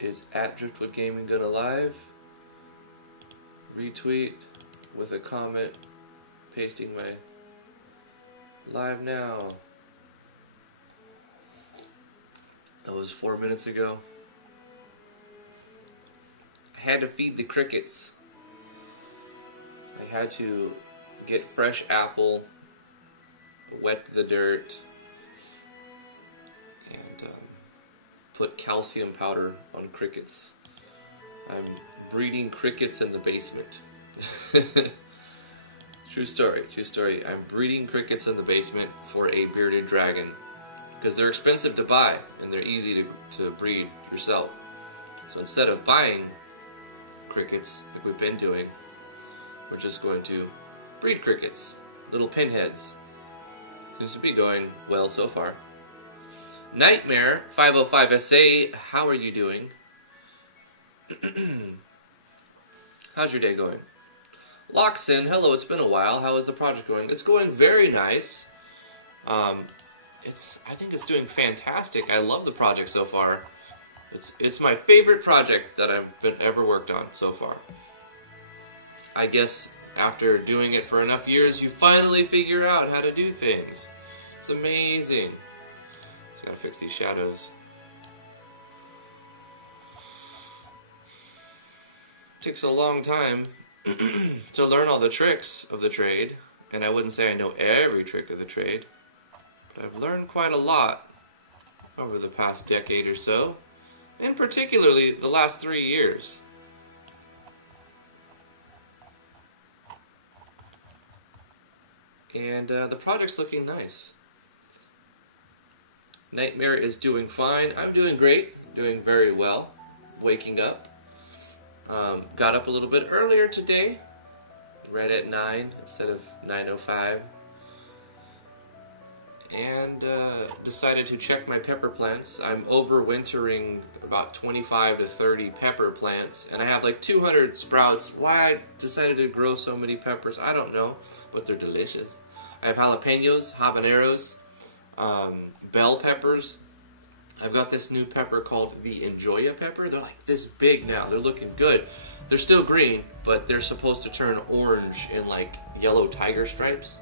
Is @DriftwoodGaming gonna live? Retweet with a comment, pasting my live now. That was 4 minutes ago. I had to feed the crickets. I had to get fresh apple, wet the dirt, and put calcium powder on crickets. I'm breeding crickets in the basement. True story, true story. I'm breeding crickets in the basement for a bearded dragon. Because they're expensive to buy, and they're easy to breed yourself. So instead of buying crickets, like we've been doing, we're just going to breed crickets. Little pinheads. Seems to be going well so far. Nightmare 505 SA, how are you doing? How's your day going? Loxin, hello, it's been a while. How is the project going? It's going very nice. I think it's doing fantastic. I love the project so far. It's my favorite project that I've ever worked on so far. I guess after doing it for enough years, you finally figure out how to do things. It's amazing. Just gotta fix these shadows. Takes a long time to learn all the tricks of the trade, and I wouldn't say I know every trick of the trade, but I've learned quite a lot over the past decade or so, and particularly the last 3 years. And the project's looking nice. Nightmare is doing fine. I'm doing great, doing very well, waking up. Got up a little bit earlier today, right at 9 instead of 9:05, and decided to check my pepper plants. I'm overwintering about 25 to 30 pepper plants, and I have like 200 sprouts. Why I decided to grow so many peppers, I don't know, but they're delicious. I have jalapenos, habaneros, bell peppers. I've got this new pepper called the Enjoya pepper. They're like this big now. They're looking good. They're still green, but they're supposed to turn orange in like yellow tiger stripes.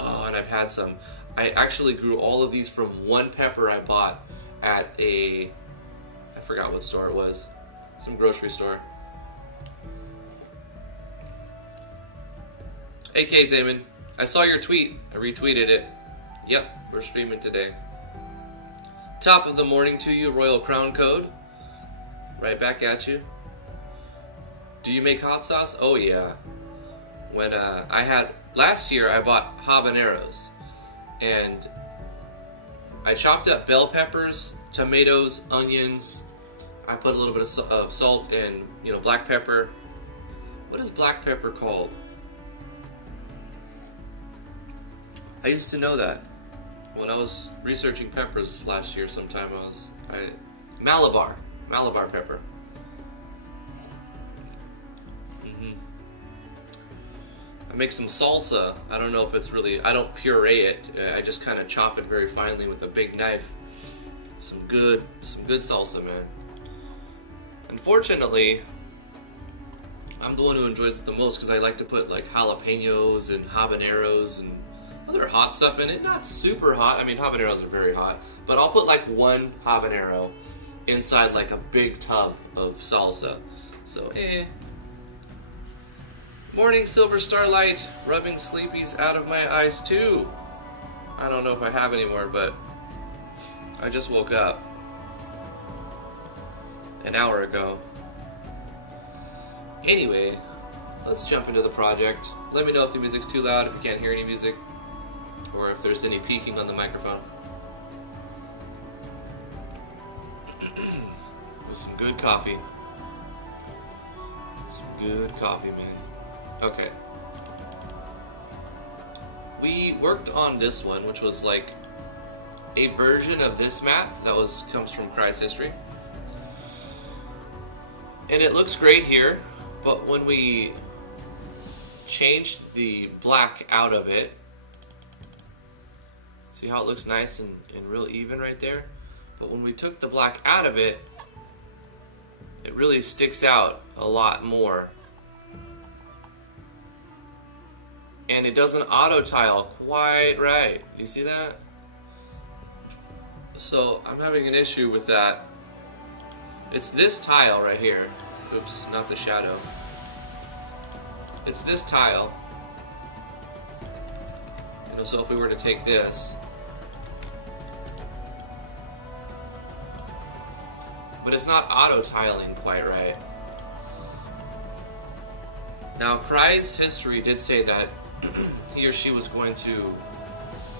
Oh, and I've had some. I actually grew all of these from one pepper I bought at I forgot what store it was. Some grocery store. Hey, K-Zaman. I saw your tweet. I retweeted it. Yep, we're streaming today. Top of the morning to you, Royal Crown Code. Right back at you. Do you make hot sauce? Oh yeah. When last year I bought habaneros, and I chopped up bell peppers, tomatoes, onions. I put a little bit of salt and black pepper. What is black pepper called? I used to know that. When I was researching peppers last year sometime, Malabar pepper. I make some salsa. I don't know if it's really, I don't puree it. I just kind of chop it very finely with a big knife. Some good salsa, man. Unfortunately, I'm the one who enjoys it the most because I like to put like jalapenos and habaneros and other hot stuff in it. Not super hot. I mean, habaneros are very hot. But I'll put like one habanero inside like a big tub of salsa. So, Morning, Silver Starlight. Rubbing sleepies out of my eyes too. I don't know if I have any more, but I just woke up an hour ago. Anyway, let's jump into the project. Let me know if the music's too loud, if you can't hear any music, or if there's any peaking on the microphone. With some good coffee. Some good coffee, man. Okay. We worked on this one, which was like a version of this map that comes from Cry's history. And it looks great here, but when we changed the black out of it, see how it looks nice and real even right there? But when we took the black out of it, it really sticks out a lot more. And it doesn't auto tile quite right. You see that? So I'm having an issue with that. It's this tile right here. Oops, not the shadow. It's this tile. You know, so if we were to take this, but it's not auto tiling quite right. Now, Cry's history did say that he or she was going to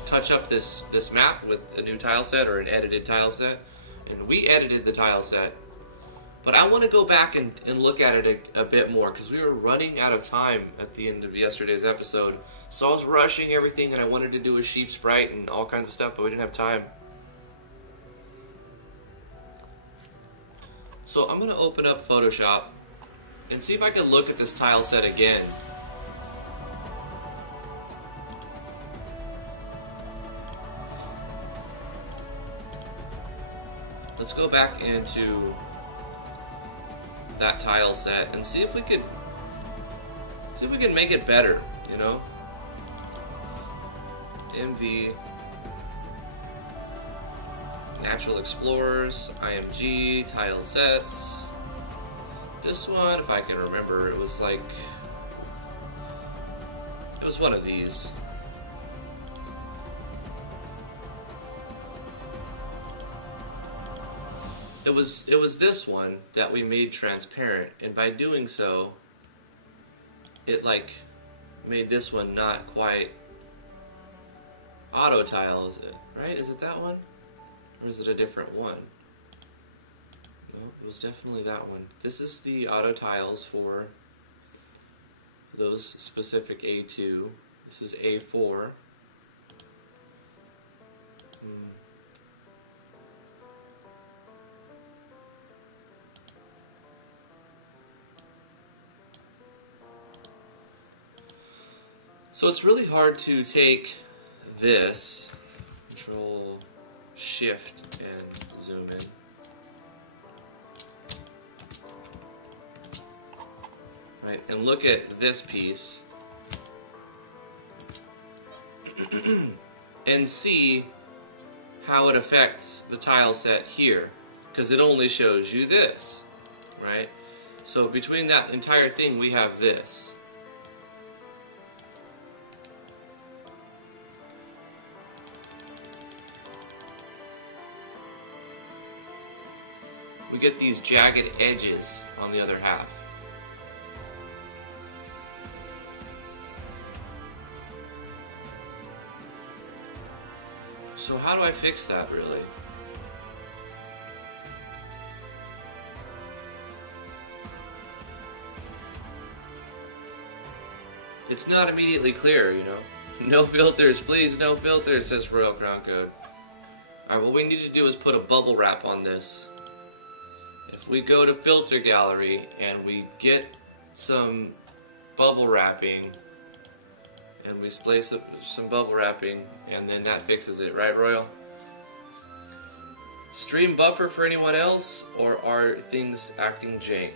touch up this map with a new tile set or an edited tile set, and we edited the tile set. But I want to go back and look at it a bit more, because we were running out of time at the end of yesterday's episode. So I was rushing everything, and I wanted to do a sheep sprite and all kinds of stuff, but we didn't have time. So I'm going to open up Photoshop and see if I can look at this tile set again. Let's go back into that tile set and see if we can make it better, you know? MV, Natural Explorers, IMG, tile sets. This one, if I can remember, it was like, it was one of these. It was this one that we made transparent, and by doing so, it like made this one not quite auto tile, is it? Right? Is it that one? Or is it a different one? No, it was definitely that one. This is the auto tiles for those specific A2. This is A4. So it's really hard to take this, Control Shift and zoom in. Right, and look at this piece and see how it affects the tile set here, because it only shows you this, right? So between that entire thing we have this. We get these jagged edges on the other half. So how do I fix that, really? It's not immediately clear, you know? No filters, please, no filters, says Royal Crown Code. Alright, what we need to do is put a bubble wrap on this. If we go to Filter Gallery and we get some bubble wrapping, and we place some bubble wrapping, and then that fixes it, right, Royal? Stream buffer for anyone else, or are things acting jank?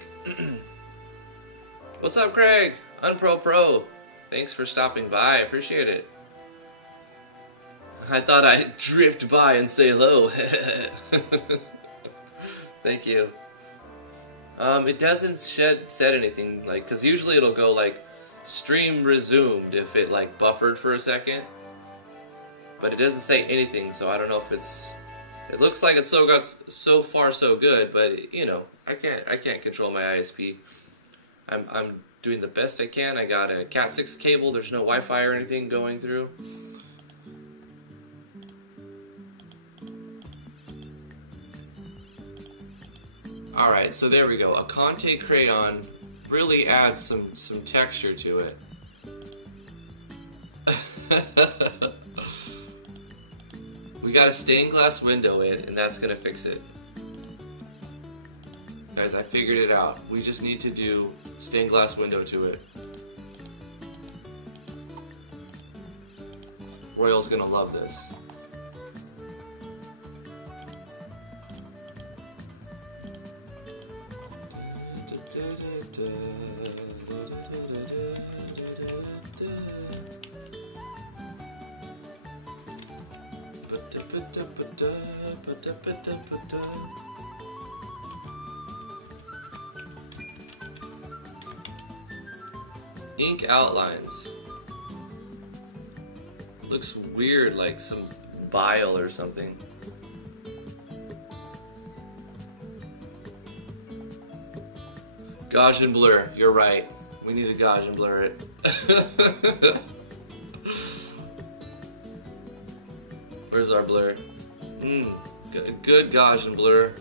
What's up, Craig? Unpro Pro. Thanks for stopping by, I appreciate it. I thought I'd drift by and say hello. Thank you. It doesn't said anything, like, because usually it'll go like stream resumed if it like buffered for a second, but it doesn't say anything, so I don't know if it looks like it's so far so good, but you know, I can't control my ISP. I'm doing the best I can. I got a Cat 6 cable, there's no Wi-Fi or anything going through. Alright, so there we go. A Conte crayon really adds some texture to it. We got a stained glass window in, and that's gonna fix it. Guys, I figured it out. We just need to do stained glass window to it. Royal's gonna love this. Ink outlines. Looks weird, like some bile or something. Gaussian blur, you're right. We need to Gaussian blur it. Where's our blur? Good Gaussian blur.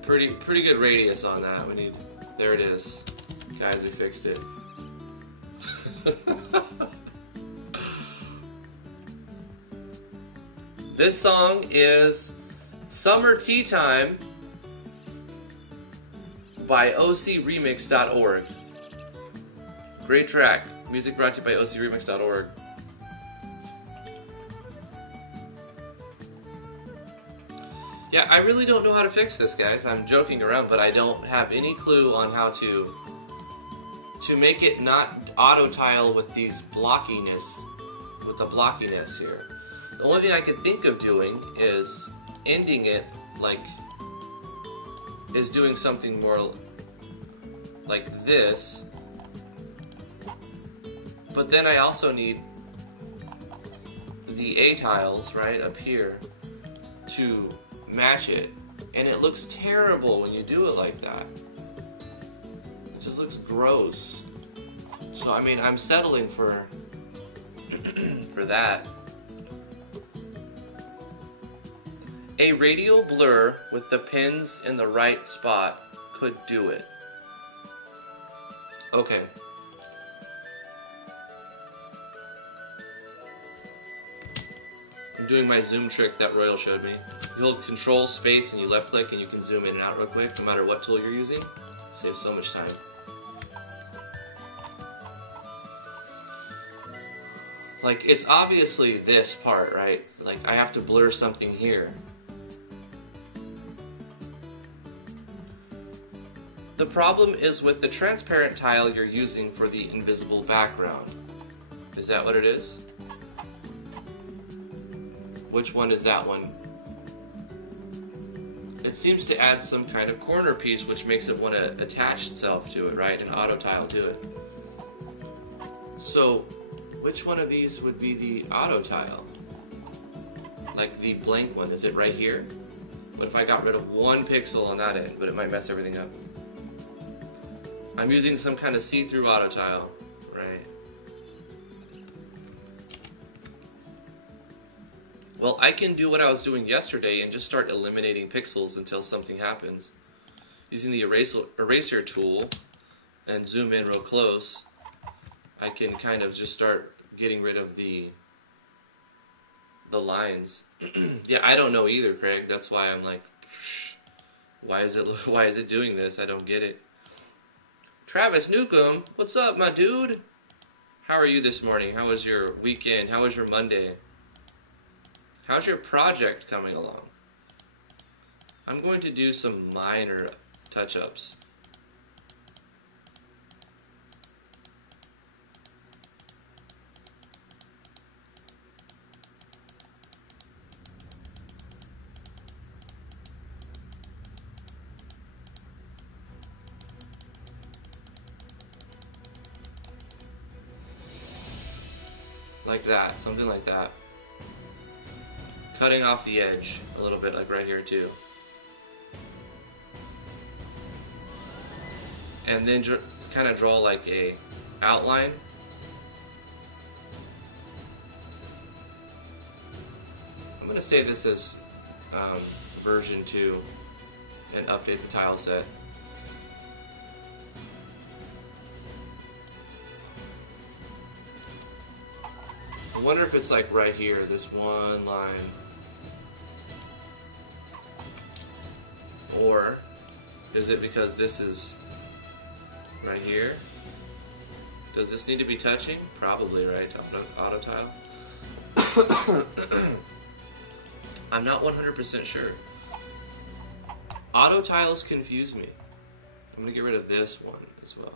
Pretty good radius on that. We need. There it is, guys. We fixed it. This song is Summer Tea Time by ocremix.org. Great track. Music brought to you by ocremix.org. Yeah, I really don't know how to fix this, guys. I'm joking around, but I don't have any clue on how to make it not auto tile with these blockiness, with the blockiness here. The only thing I could think of doing is ending it is doing something more like this. But then I also need the A tiles right up here to match it, and it looks terrible when you do it like that. It just looks gross. So I mean, I'm settling for for that. A radial blur with the pins in the right spot could do it. Okay. I'm doing my zoom trick that Royal showed me. You hold Control Space and you left click and you can zoom in and out real quick no matter what tool you're using. Saves so much time. Like, it's obviously this part, right? Like, I have to blur something here. The problem is with the transparent tile you're using for the invisible background. Is that what it is? Which one is that one? It seems to add some kind of corner piece which makes it want to attach itself to it, right? And auto tile to it. So, which one of these would be the auto tile? Like the blank one, is it right here? What if I got rid of one pixel on that end, but it might mess everything up? I'm using some kind of see-through auto tile, right? Well, I can do what I was doing yesterday and just start eliminating pixels until something happens. Using the eraser tool and zoom in real close, I can kind of just start getting rid of the lines. Yeah, I don't know either, Craig. That's why I'm like, why is it doing this? I don't get it. Travis Newcomb, what's up, my dude? How are you this morning? How was your weekend? How was your Monday? How's your project coming along? I'm going to do some minor touch-ups. Like that, something like that. Cutting off the edge a little bit, like right here too. And then kind of draw like a outline. I'm going to save this as version 2 and update the tile set. I wonder if it's like right here, this one line. Or Is it because this is right here? Does this need to be touching? Probably, right? Auto tile. I'm not 100% sure. Auto tiles confuse me. I'm gonna get rid of this one as well.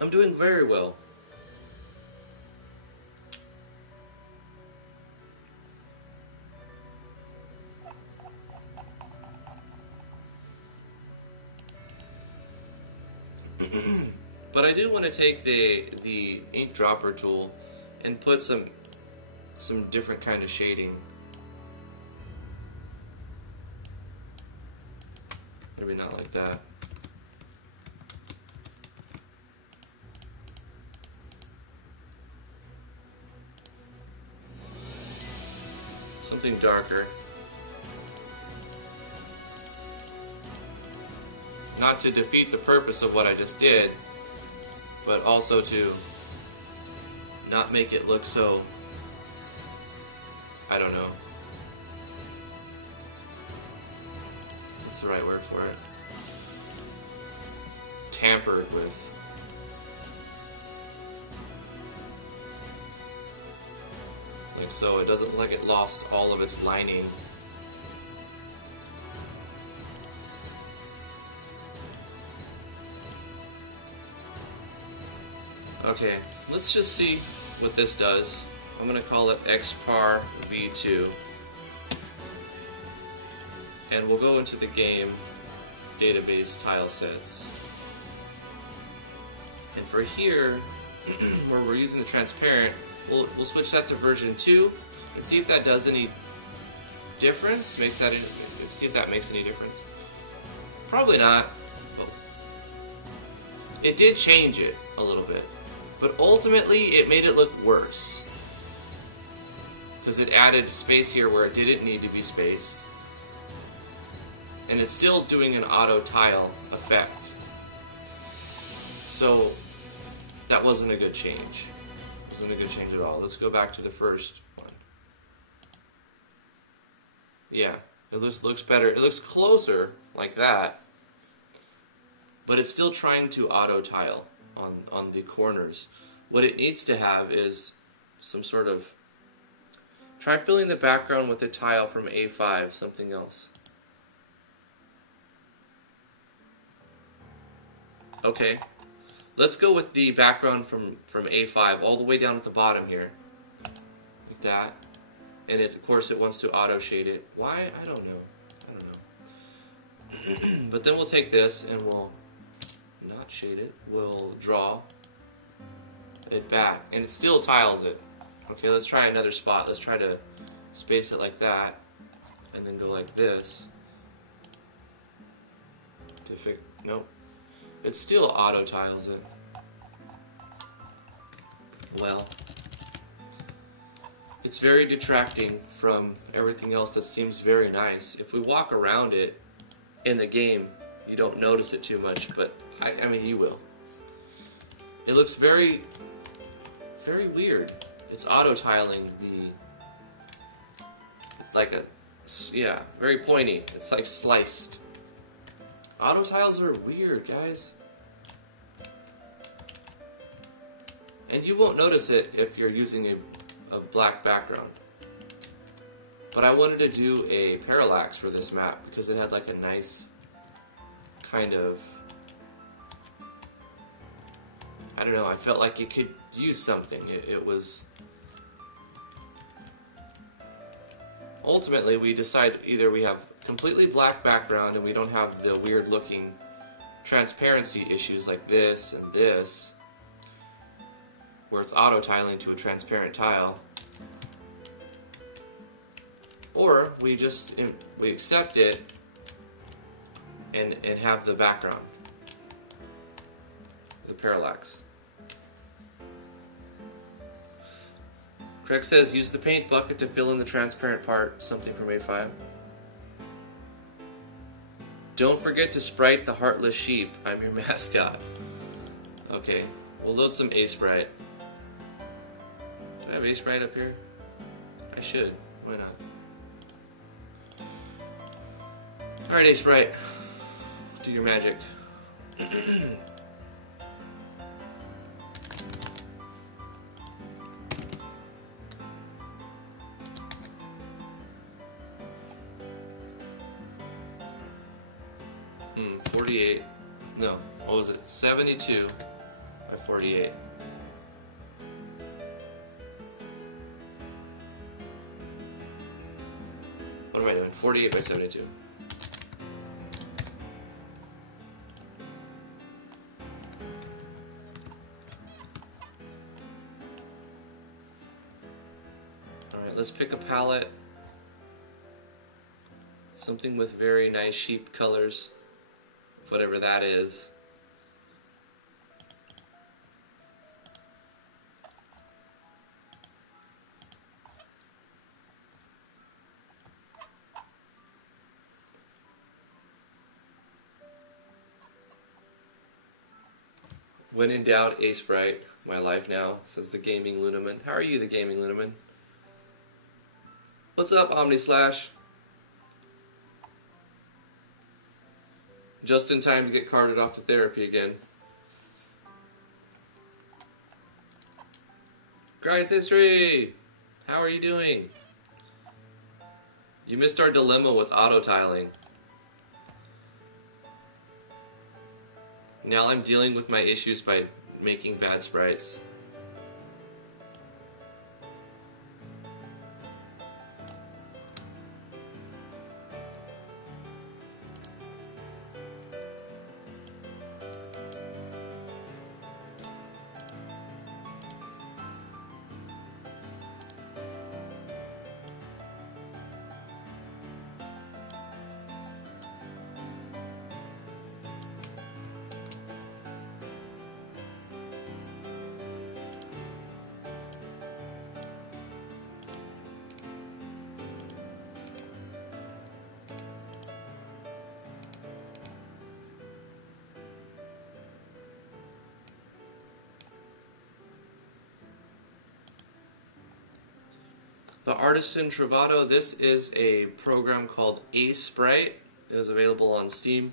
I'm doing very well. But I do want to take the ink dropper tool and put some different kind of shading. Maybe not like that. Something darker. Not to defeat the purpose of what I just did, but also to not make it look so, I don't know. What's the right word for it? Tampered with. Like so, it doesn't look like it lost all of its lining. Okay, let's just see what this does. I'm going to call it XPAR V2. And we'll go into the game database Tilesets. And for here, where we're using the transparent, we'll switch that to version 2 and see if that does any difference. See if that makes any difference. Probably not. It did change it a little bit. But ultimately, it made it look worse. Because it added space here where it didn't need to be spaced. And it's still doing an auto tile effect. So, that wasn't a good change. It wasn't a good change at all. Let's go back to the first one. Yeah, it looks better. It looks closer, like that. But it's still trying to auto tile on the corners. What it needs to have is some sort of... Try filling the background with a tile from A5, something else. Okay. Let's go with the background from A5 all the way down at the bottom here. Like that. And of course it wants to auto shade it. Why? I don't know. But then we'll take this and we'll not shade it. We'll draw it back. And it still tiles it. Okay, let's try another spot. Let's try to space it like that. And then go like this. Nope. It still auto tiles it. Well, it's very detracting from everything else that seems very nice. If we walk around it in the game, you don't notice it too much, but I mean, you will. It looks very, very weird. It's auto tiling it's like yeah, very pointy. It's like sliced. Auto tiles are weird, guys. And you won't notice it if you're using a black background. But I wanted to do a parallax for this map because it had like a nice kind of... I don't know, I felt like it could use something. It was... Ultimately, we decide either we have completely black background and we don't have the weird looking transparency issues like this and this, where it's auto tiling to a transparent tile, or we accept it and have the background, the parallax. Craig says use the paint bucket to fill in the transparent part, something from A5. Don't forget to sprite the heartless sheep. I'm your mascot. Okay, we'll load some A-Sprite. Do I have A-Sprite up here? I should. Why not? Alright, A-Sprite. Do your magic. Hmm, 48. No, what was it? 72 by 48. What am I doing? 48 by 72. Alright, let's pick a palette. Something with very nice sheep colors. Whatever that is. When in doubt, A-Sprite. My life now, says the Gaming Lunaman. How are you, the Gaming Lunaman? What's up, Omni Slash? Just in time to get carted off to therapy again. Grice History! How are you doing? You missed our dilemma with auto-tiling. Now I'm dealing with my issues by making bad sprites. The Artisan Travado, this is a program called A-Sprite. It is available on Steam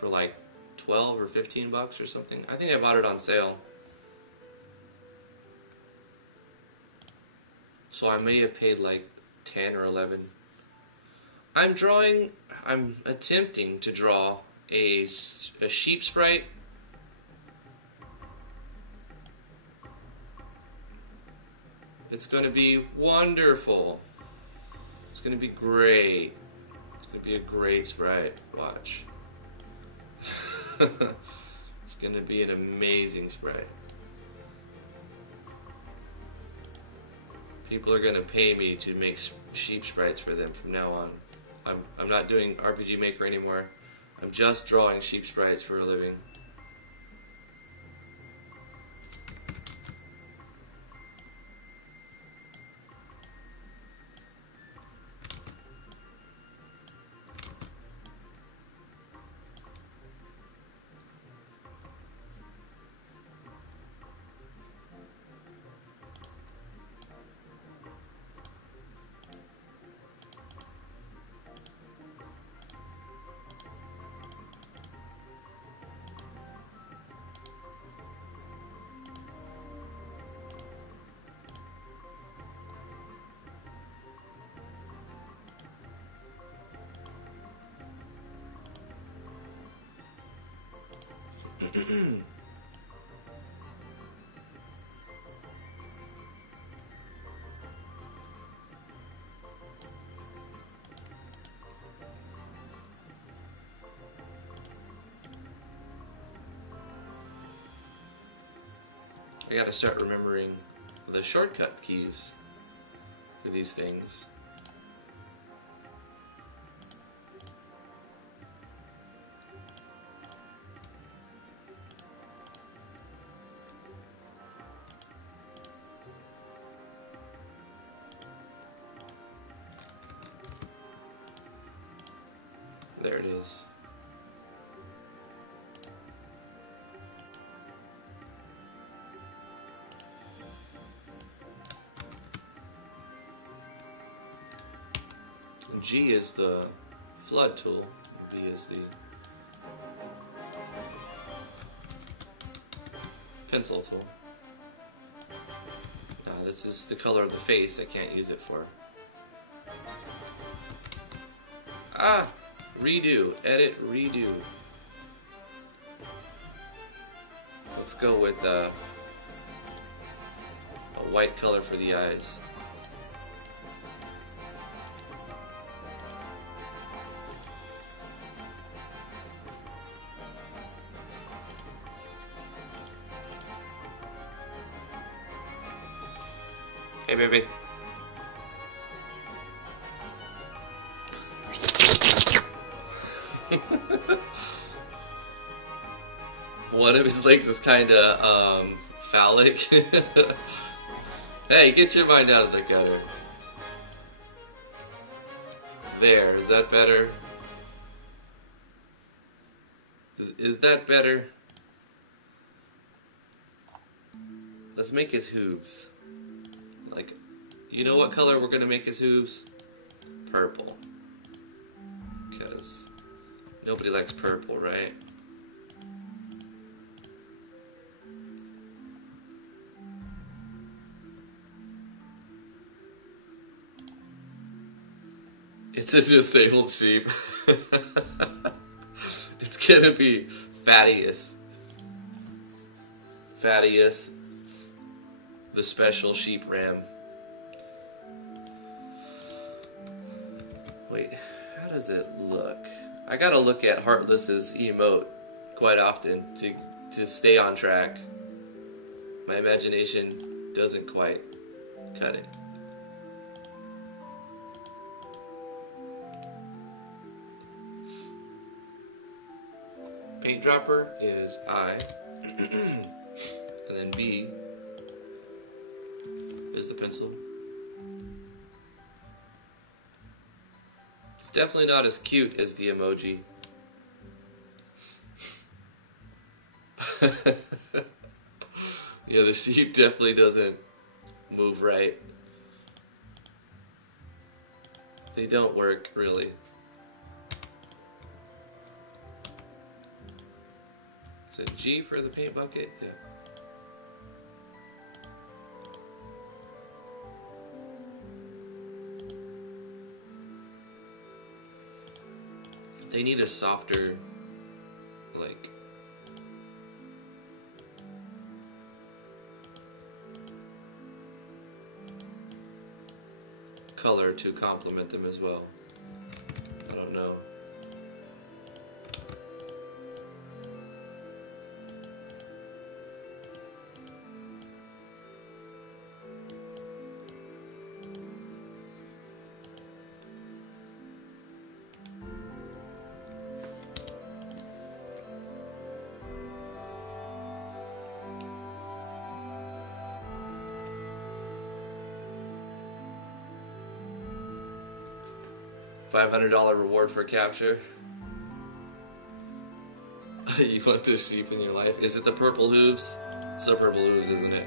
for like 12 or 15 bucks or something. I think I bought it on sale. So I may have paid like 10 or 11. I'm attempting to draw a sheep sprite. It's going to be wonderful. It's going to be great. It's going to be a great sprite. Watch. It's going to be an amazing sprite. People are going to pay me to make sheep sprites for them from now on. I'm not doing RPG Maker anymore. I'm just drawing sheep sprites for a living. I gotta start remembering the shortcut keys for these things. There it is. G is the flood tool, B is the pencil tool. This is the color of the face, I can't use it for. Ah! Redo. Edit, redo. Let's go with a white color for the eyes. Hey, baby. One of his legs is kind of phallic. Hey, get your mind out of the gutter. There, is that better? Is that better? Let's make his hooves. Like, you know what color we're gonna make his hooves? Purple. Because nobody likes purple, right? It's a disabled sheep. It's gonna be Thaddeus. Thaddeus, the special sheep ram. Wait, how does it look? I gotta look at Heartless's emote quite often to stay on track. My imagination doesn't quite cut it. Paint dropper is I, and then B is the pencil. It's definitely not as cute as the emoji. Yeah, the sheep definitely doesn't move right. They don't work, really. Is it G for the paint bucket? Yeah. They need a softer, like, color to complement them as well. I don't know. $500 reward for capture. You want this sheep in your life? Is it the purple hooves? It's the purple hooves, isn't it?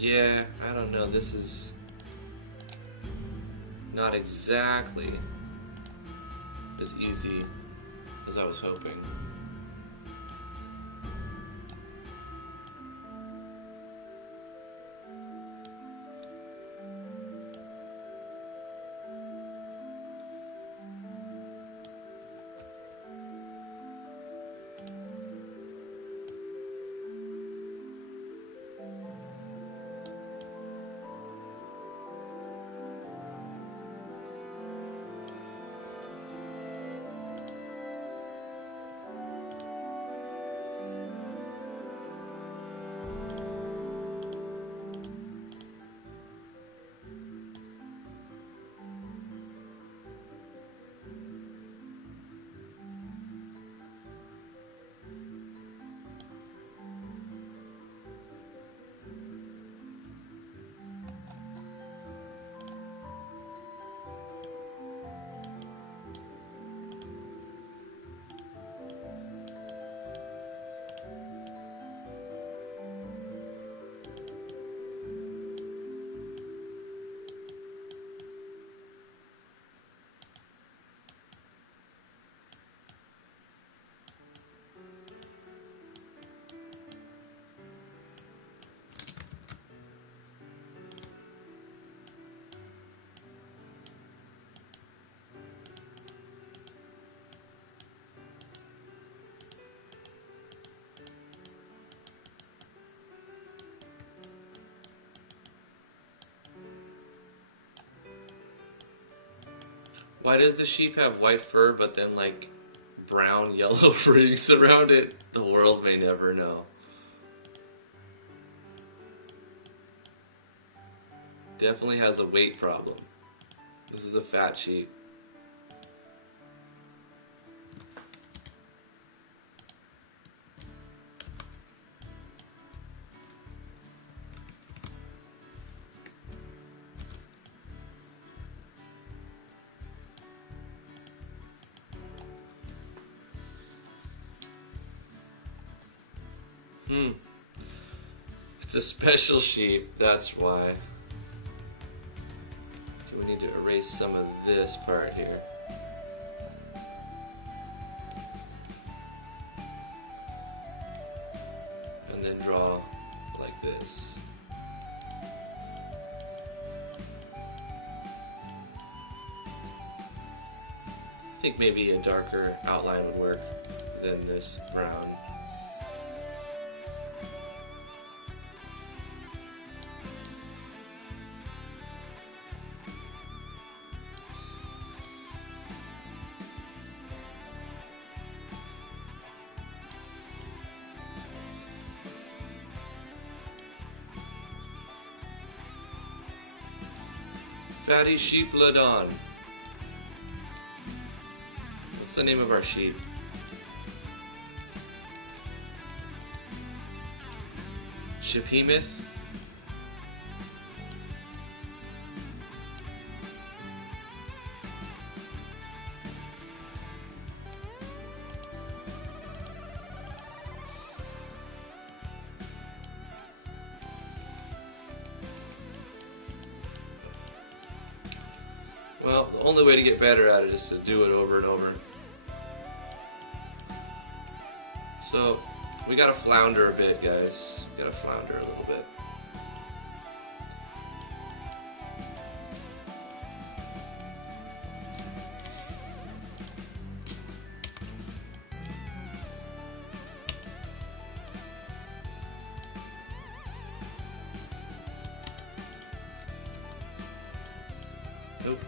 Yeah, I don't know, this is not exactly as easy as I was hoping. Why does the sheep have white fur but then like brown, yellow rings around it? The world may never know. Definitely has a weight problem. This is a fat sheep. It's a special sheep, that's why. Okay, we need to erase some of this part here. And then draw like this. I think maybe a darker outline would work than this brown. Fatty sheep Ladon. What's the name of our sheep? Shiphemoth? Well, the only way to get better at it is to do it over and over. So, we gotta flounder a bit, guys. We gotta flounder a little bit. Nope.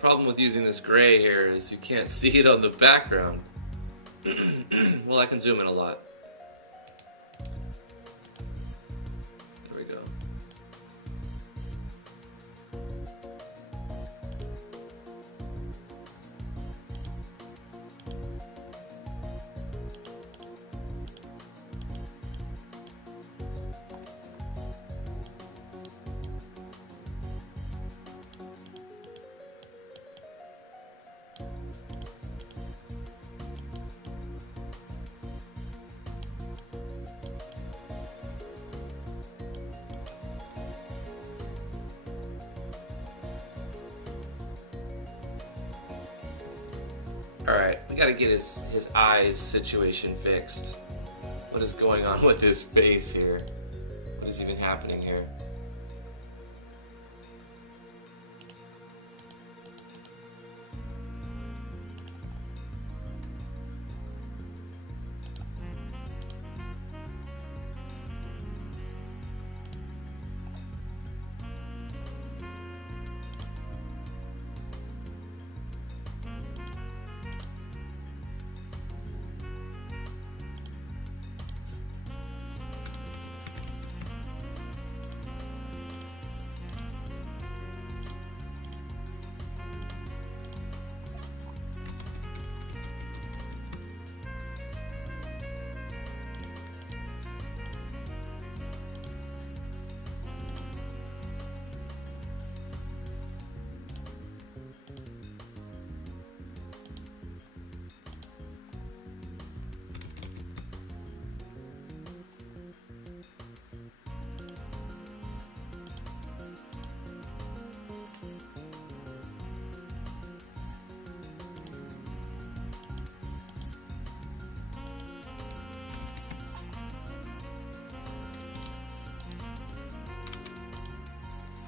Problem with using this gray here is you can't see it on the background. Well, I can zoom in a lot. There we go. Alright, we gotta get his eyes situation fixed. What is going on with his face here? What is even happening here?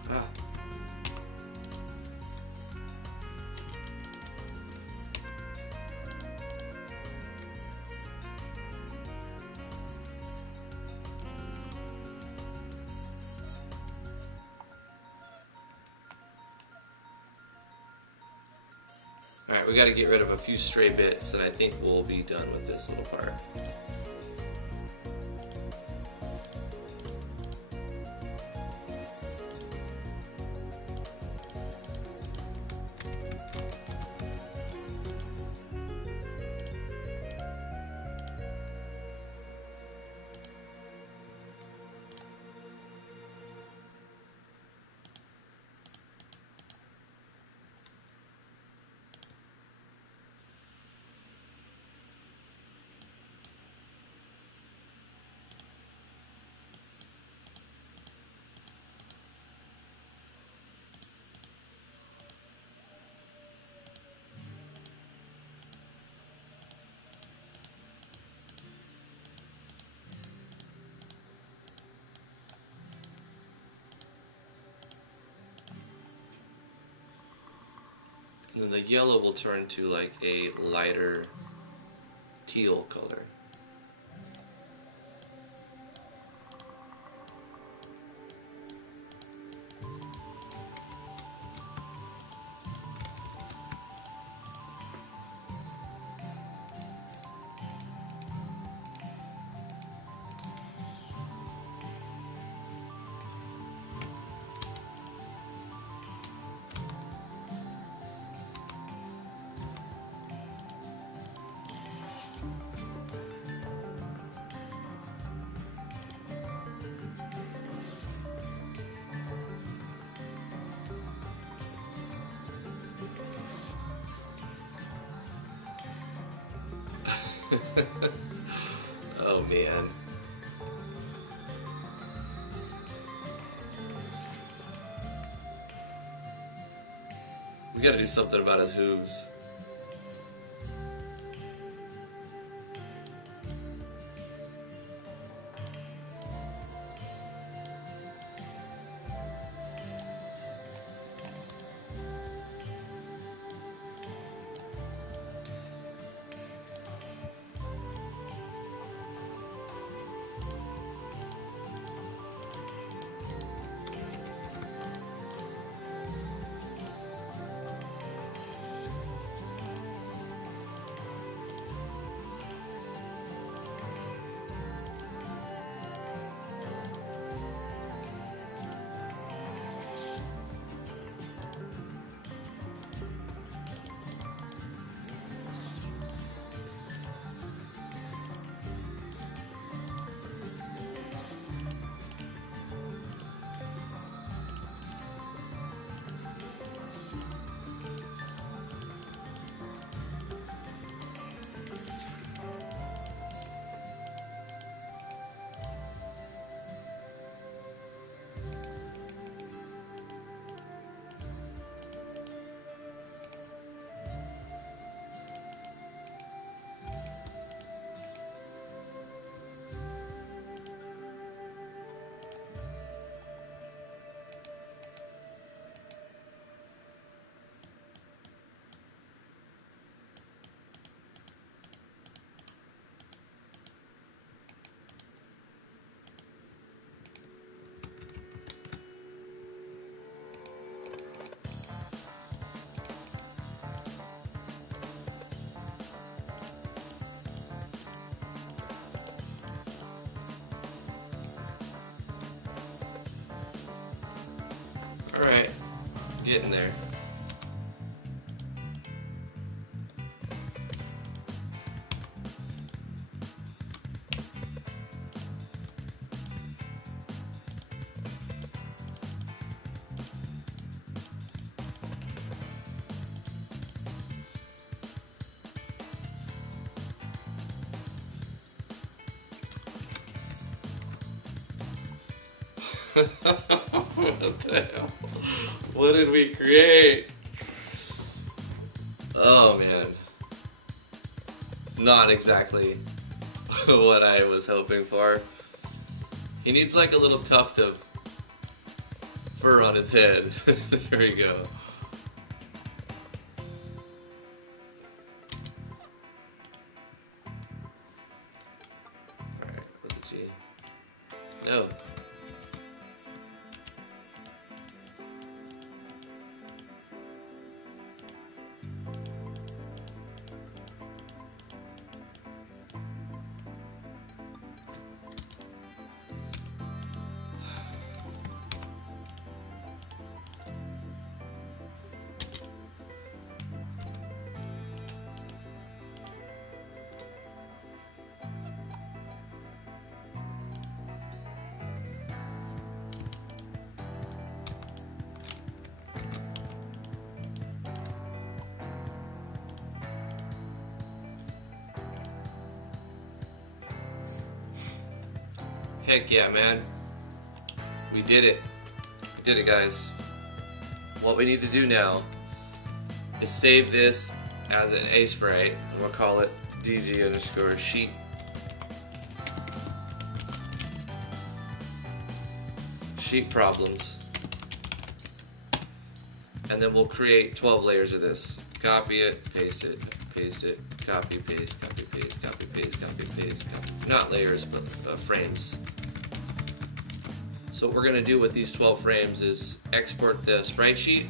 Ah. Alright, we gotta get rid of a few stray bits, and I think we'll be done with this little part. And then the yellow will turn to like a lighter teal color. Oh man. We gotta do something about his hooves. Alright, getting there. What the hell? What did we create? Oh man. Not exactly what I was hoping for. He needs like a little tuft of fur on his head. There we go. Alright, what's the G? No. Heck yeah, man. We did it. We did it, guys. What we need to do now is save this as an A sprite, and we'll call it DG_sheet. Sheet problems. And then we'll create 12 layers of this. Copy it, paste it, copy, paste, copy, paste, copy, paste, copy, paste, copy. Not layers, but frames. So what we're going to do with these 12 frames is export the sprite sheet,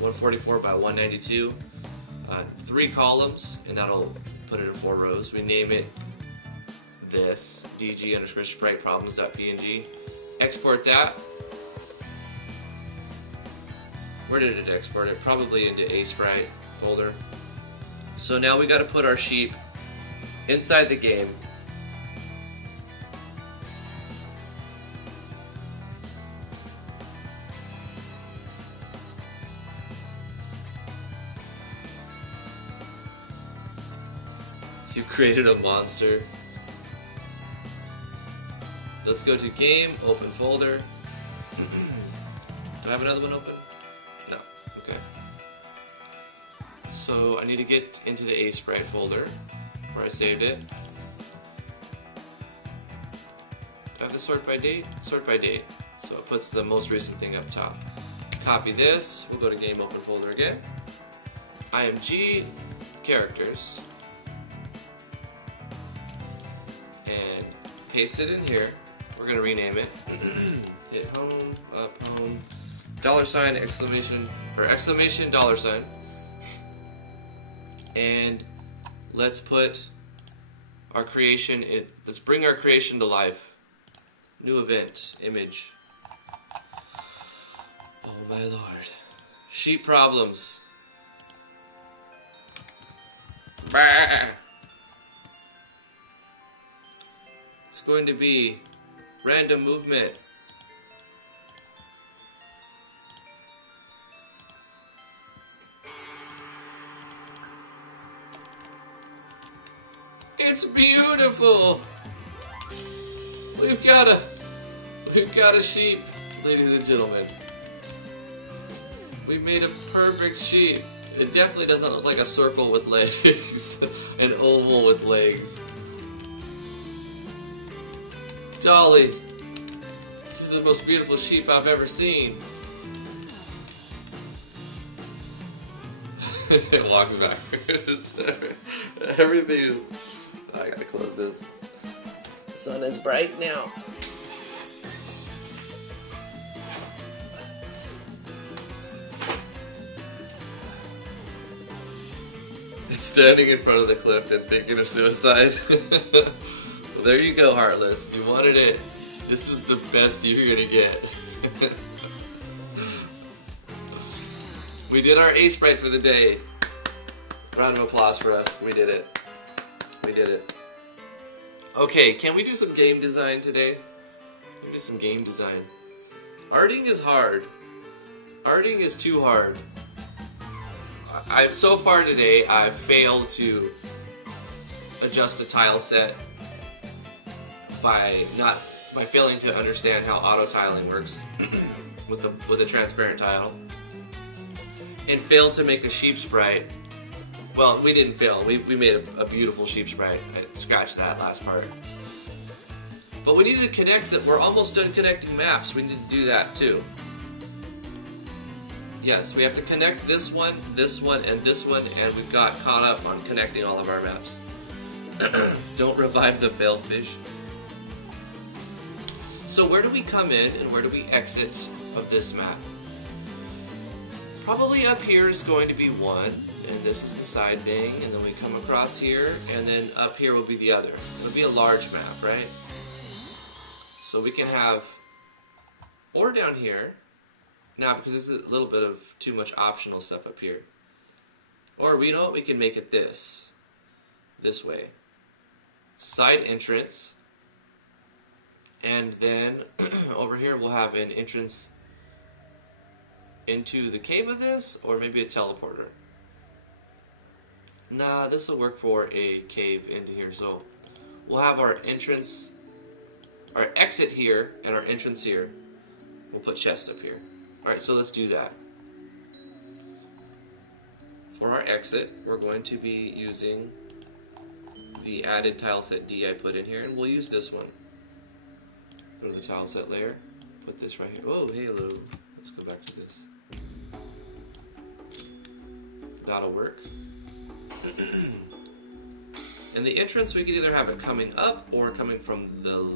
144 by 192, 3 columns, and that'll put it in 4 rows. We name it this, DG_sprite problems.png. Export that. Where did it export it? Probably into A sprite folder. So now we got to put our sheep inside the game. You created a monster. Let's go to game, open folder. Do I have another one open? No, okay. So I need to get into the A sprite folder where I saved it. Do I have to sort by date? Sort by date. So it puts the most recent thing up top. Copy this, we'll go to game, open folder again. IMG, characters. And paste it in here. We're gonna rename it. Hit home, up, home, $! Exclamation, or exclamation, $. And let's put our creation in, let's bring our creation to life. New event, image. Oh my lord. Sheep problems. Bah! It's going to be random movement. It's beautiful. We've got a sheep, ladies and gentlemen. We made a perfect sheep. It definitely doesn't look like a circle with legs, an oval with legs. Dolly, she's the most beautiful sheep I've ever seen. It walks backwards. Everything is... Oh, I gotta close this. The sun is bright now. It's standing in front of the cliff and thinking of suicide. Well, there you go, Heartless. You wanted it. This is the best you're gonna get. We did our A sprite for the day. Round of applause for us. We did it. We did it. Okay, can we do some game design today? Let me do some game design. Arting is hard. Arting is too hard. So far today, I've failed to adjust a tile set by failing to understand how auto tiling works with a transparent tile, and failed to make a sheep sprite. Well, we didn't fail. We made a beautiful sheep sprite. I scratched that last part. But we needed to connect that. We're almost done connecting maps. We need to do that too. Yes, we have to connect this one, and this one, and we've got caught up on connecting all of our maps. Don't revive the failed fish. So where do we come in and where do we exit of this map? Probably up here is going to be one, and this is the side thing, and then we come across here, and then up here will be the other. It'll be a large map, right? So we can have, or down here, now because there's a little bit of too much optional stuff up here. Or you know what, we can make it this way. Side entrance, and then over here we'll have an entrance into the cave of this, or maybe a teleporter. Nah, this will work for a cave into here. So we'll have our entrance, our exit here, and our entrance here. We'll put chest up here. Alright, so let's do that. For our exit, we're going to be using the added tileset D I put in here, and we'll use this one. Go to the tileset layer, put this right here. Oh, halo. Let's go back to this. That'll work. And the entrance, we could either have it coming up or coming from the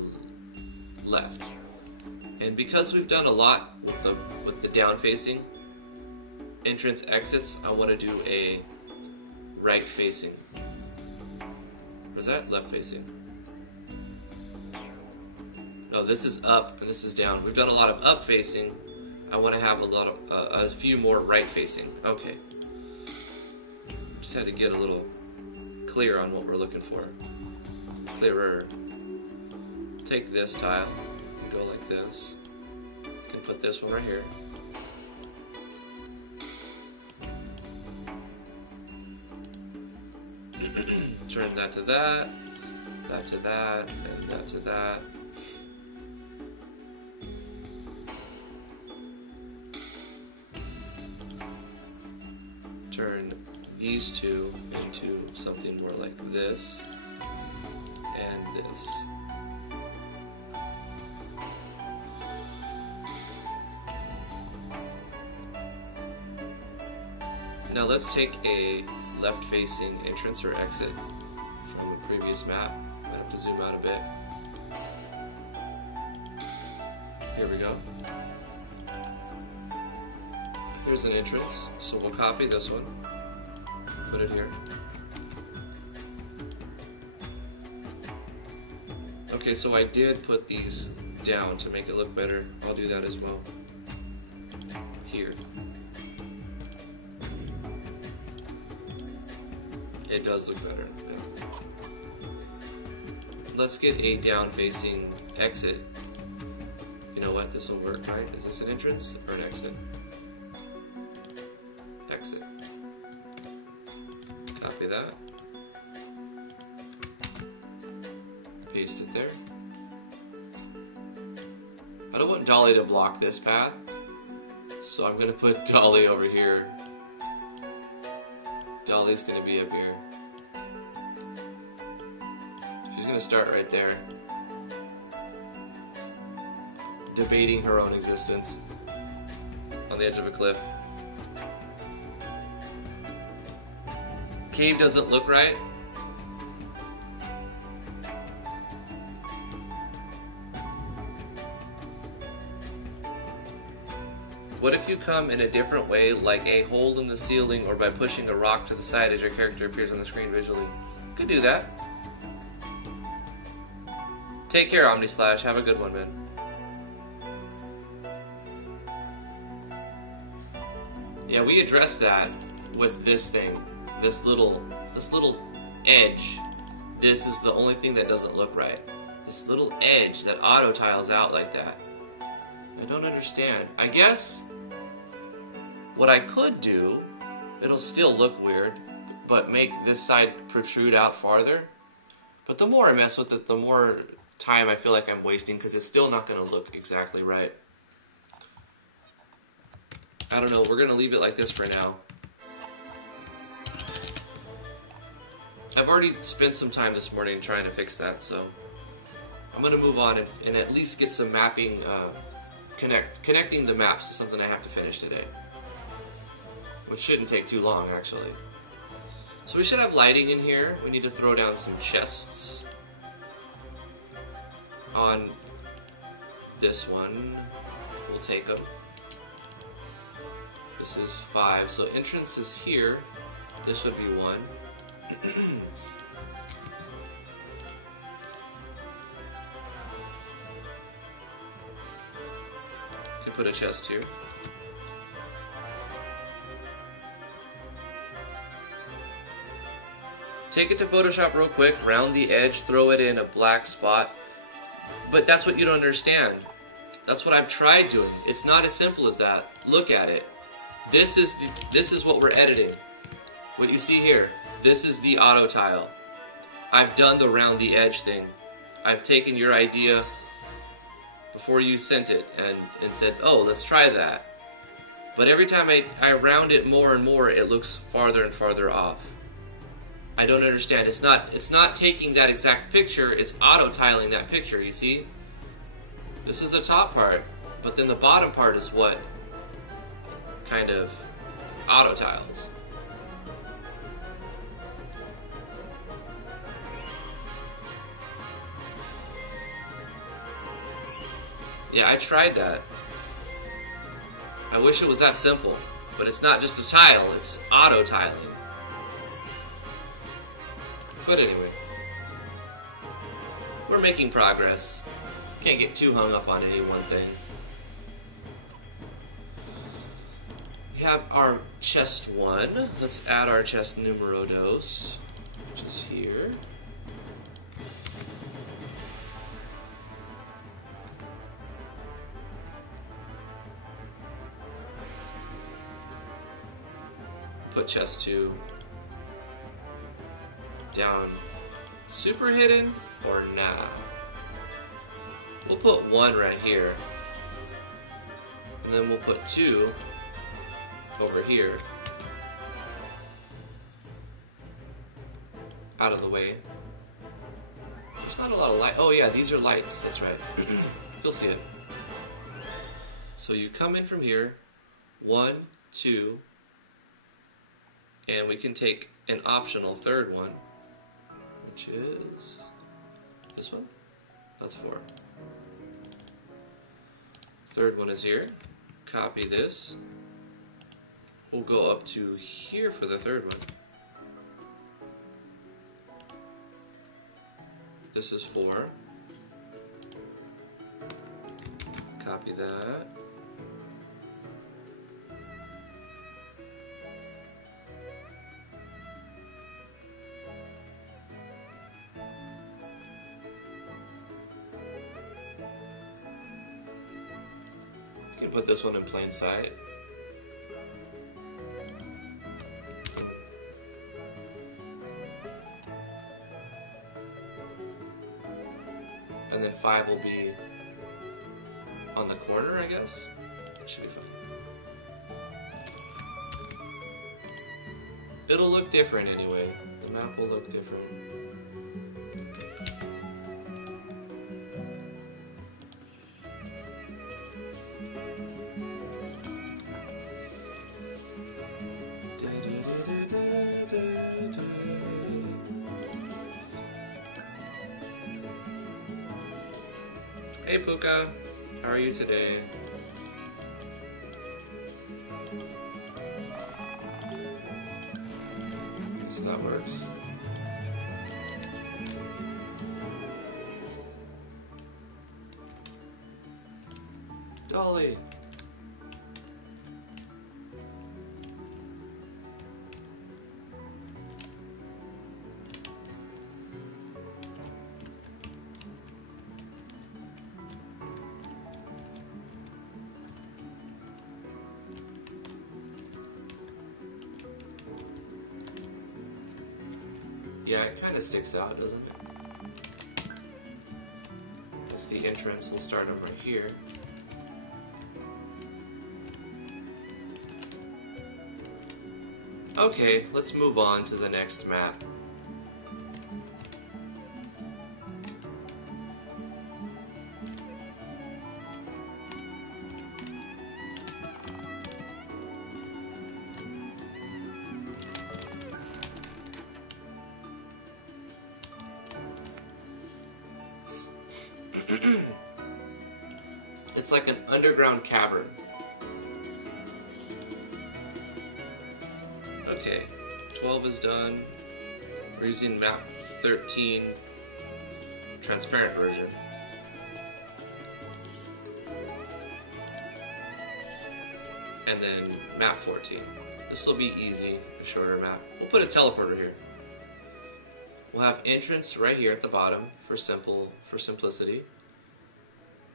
left. And because we've done a lot with the down facing entrance exits, I want to do a right facing. Or is that left facing? No, this is up and this is down. We've done a lot of up facing. I want to have a few more right facing. Okay. Just had to get a little clear on what we're looking for. Clearer. Take this tile and go like this. And put this one right here. Turn that to that, that to that, and that to that. Turn these two into something more like this and this. Now let's take a left-facing entrance or exit from a previous map. Might have to zoom out a bit. Here we go. Here's an entrance, so we'll copy this one, put it here. Okay, so I did put these down to make it look better. I'll do that as well. Here. It does look better. Yeah. Let's get a down-facing exit. You know what? This will work, right? Is this an entrance or an exit? Exit. Copy that. Paste it there. I don't want Dolly to block this path, so I'm going to put Dolly over here. Dolly's going to be up here. She's going to start right there. Debating her own existence on the edge of a cliff. Cave doesn't look right. What if you come in a different way, like a hole in the ceiling or by pushing a rock to the side as your character appears on the screen visually? You could do that. Take care, OmniSlash. Have a good one, man. Yeah, we addressed that with this thing. This little edge. This is the only thing that doesn't look right. This little edge that auto tiles out like that. I don't understand. I guess what I could do, it'll still look weird, but make this side protrude out farther. But the more I mess with it, the more time I feel like I'm wasting, because it's still not going to look exactly right. I don't know, we're going to leave it like this for now. I've already spent some time this morning trying to fix that, so I'm going to move on and at least get some mapping, connecting the maps is something I have to finish today. which shouldn't take too long, actually. So we should have lighting in here. We need to throw down some chests. On this one, we'll take them. This is 5, so entrance is here. This would be 1. Can put a chest here. Take it to Photoshop real quick, round the edge, throw it in a black spot. But that's what you don't understand. That's what I've tried doing. It's not as simple as that. Look at it. This is what we're editing. What you see here, this is the auto tile. I've done the round the edge thing. I've taken your idea before you sent it and said, oh, let's try that. But every time I round it more and more, it looks farther and farther off. I don't understand. It's not taking that exact picture, it's auto tiling that picture, you see? This is the top part, but then the bottom part is what kind of auto tiles. Yeah, I tried that. I wish it was that simple, but it's not just a tile, it's auto tiling. But anyway, we're making progress. Can't get too hung up on any one thing. We have our chest 1. Let's add our chest numero dos, which is here. Put chest 2 down super hidden or nah. We'll put 1 right here. And then we'll put 2 over here. Out of the way. There's not a lot of light. Oh yeah, these are lights. That's right. You'll see it. So you come in from here. 1, 2. And we can take an optional third one, which is this one. That's 4. Third one is here. Copy this. We'll go up to here for the third one. This is 4. Copy that. You can put this one in plain sight. And then 5 will be on the corner, I guess. Should be fine. It'll look different anyway. The map will look different. Hey Puka, how are you today? So that works. Dolly. Yeah, it kind of sticks out, doesn't it? That's the entrance. We'll start them right here. Okay, let's move on to the next map. It's like an underground cavern. Okay, 12 is done. We're using map 13 transparent version. And then map 14. This will be easy, a shorter map. We'll put a teleporter here. We'll have entrance right here at the bottom for simplicity.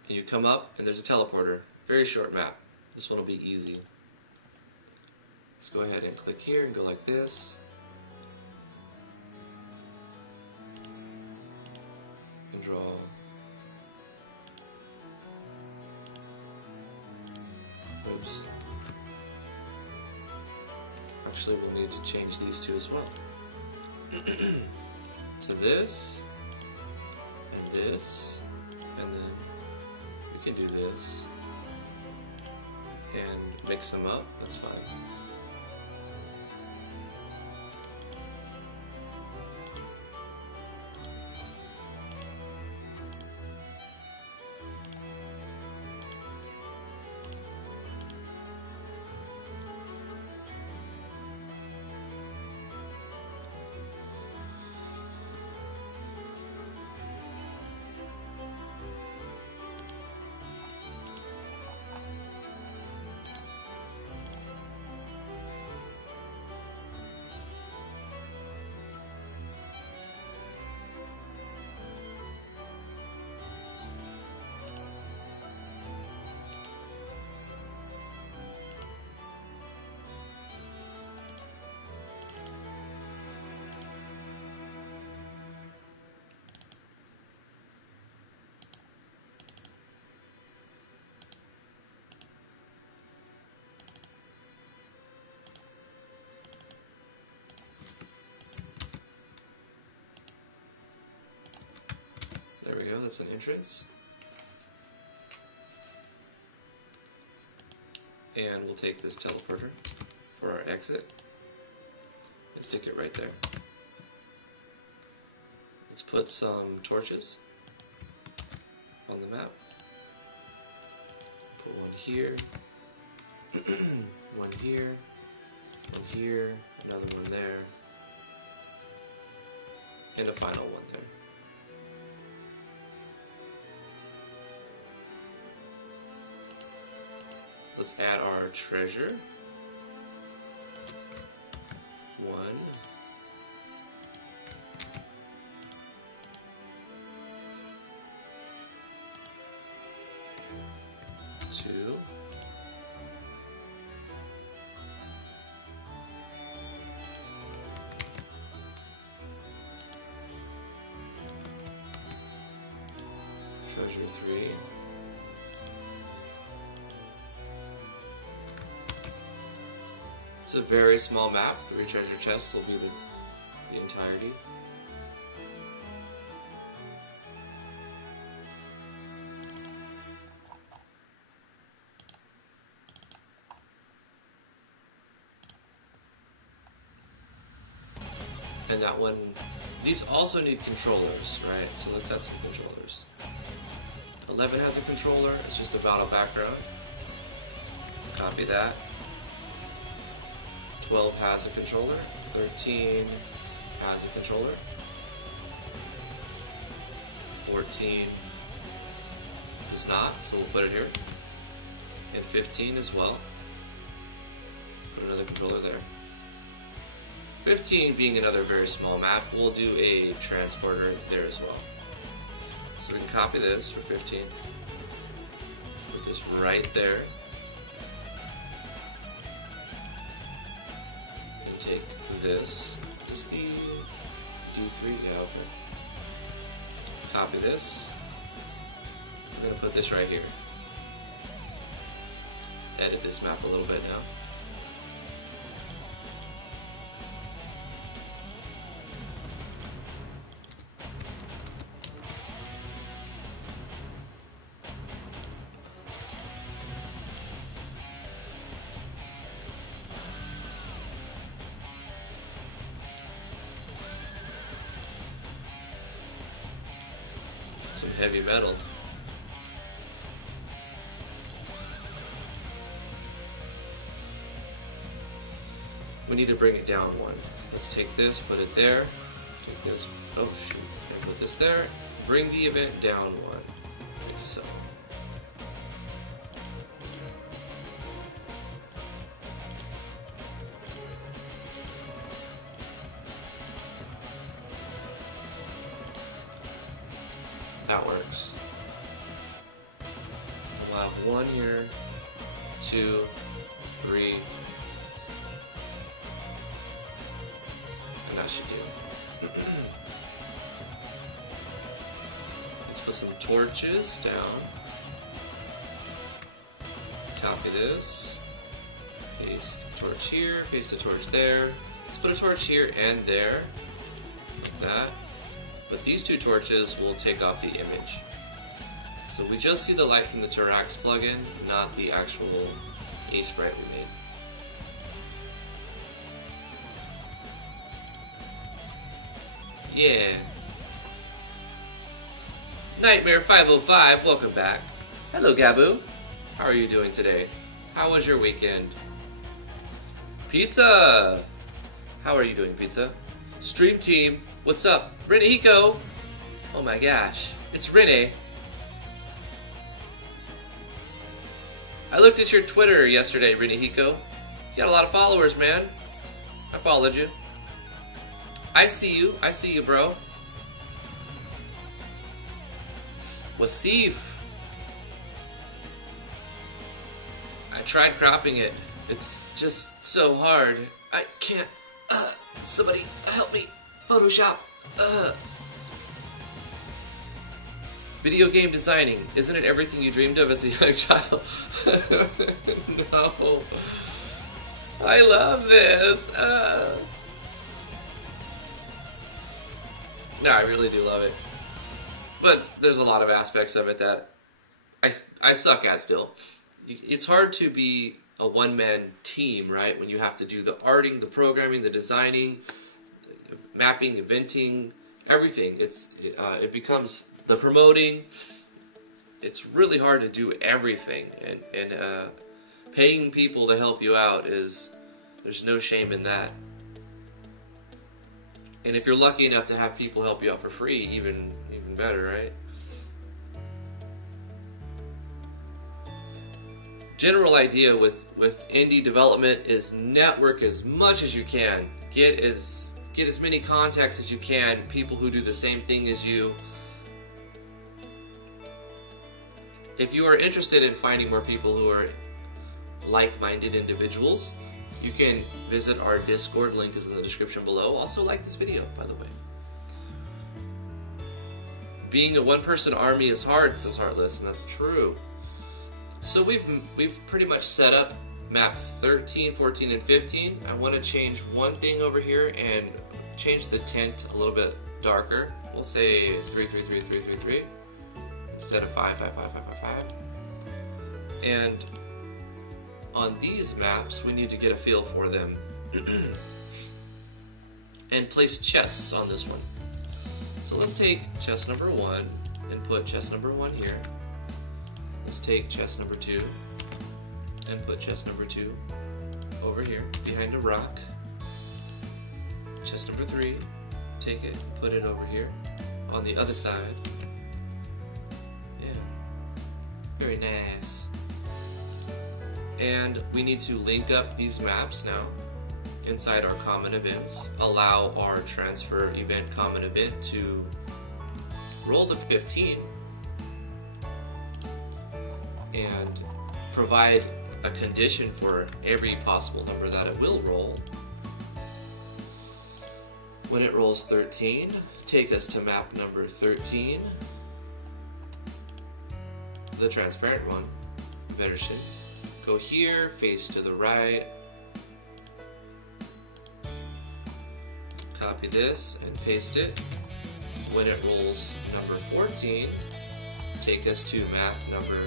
And you come up and there's a teleporter. Very short map. This one will be easy. Let's go ahead and click here and go like this. And draw. Oops. Actually, we'll need to change these two as well. To this, and this, and then we can do this, and mix them up, that's fine. There we go, that's an entrance. And we'll take this teleporter for our exit and stick it right there. Let's put some torches on the map. Put one here, one here, one here, another one there, and a final one there. Let's add our treasure. 1. 2. 3. It's a very small map. 3 treasure chests will be the entirety. And that one, these also need controllers, right? So let's add some controllers. 11 has a controller, it's just about a background. Copy that. 12 has a controller. 13 has a controller. 14 does not, so we'll put it here. And 15 as well. Put another controller there. 15 being another very small map, we'll do a transporter there as well. So we can copy this for 15. Put this right there. And take this. Is this the D3? Yeah, okay. Copy this. I'm gonna put this right here. Edit this map a little bit now. Some heavy metal. we need to bring it down one. Let's take this, put it there, take this, oh shoot, and put this there, bring the event down one, like so. That works. We'll have 1 here, 2, 3, and that should do. Let's put some torches down. Copy this. Paste a torch here, paste a torch there. Let's put a torch here and there, like that. But these 2 torches will take off the image. So we just see the light from the Terax plugin, not the actual ace sprite we made. Yeah. Nightmare 505, welcome back. Hello Gabu. How are you doing today? How was your weekend? Pizza! How are you doing, Pizza? Stream team, what's up? Rene Hiko! Oh my gosh, it's Rene. I looked at your Twitter yesterday, Rene Hiko. You got a lot of followers, man. I followed you. I see you, bro. Wasif. I tried cropping it. It's just so hard. I can't. Somebody help me. Photoshop. Video game designing. Isn't it everything you dreamed of as a young child? No. I love this. No, I really do love it. But there's a lot of aspects of it that I suck at still. It's hard to be a one-man team, right? When you have to do the arting, the programming, the designing, mapping, eventing, everything. It becomes the promoting. It's really hard to do everything, and paying people to help you out there's no shame in that. And if you're lucky enough to have people help you out for free, even better, right? General idea with indie development is network as much as you can. Get as many contacts as you can, people who do the same thing as you. If you are interested in finding more people who are like-minded individuals, you can visit our Discord, link is in the description below. Also like this video, by the way. Being a one-person army is hard, says Heartless, and that's true. So we've pretty much set up map 13, 14, and 15. I want to change one thing over here and change the tint a little bit darker. We'll say 3, 3, 3, 3, 3, 3 instead of 5, 5, 5, 5, 5, 5. And on these maps, we need to get a feel for them and place chests on this one. So let's take chest number 1 and put chest number 1 here. Let's take chest number 2 and put chest number 2 over here behind a rock. Chest number 3, take it, put it over here on the other side. Yeah, very nice. And we need to link up these maps now inside our common events. Allow our transfer event common event to roll to 15 and provide a condition for every possible number that it will roll. When it rolls 13, take us to map number 13, the transparent one, version. Go here, face to the right, copy this and paste it. When it rolls number 14, take us to map number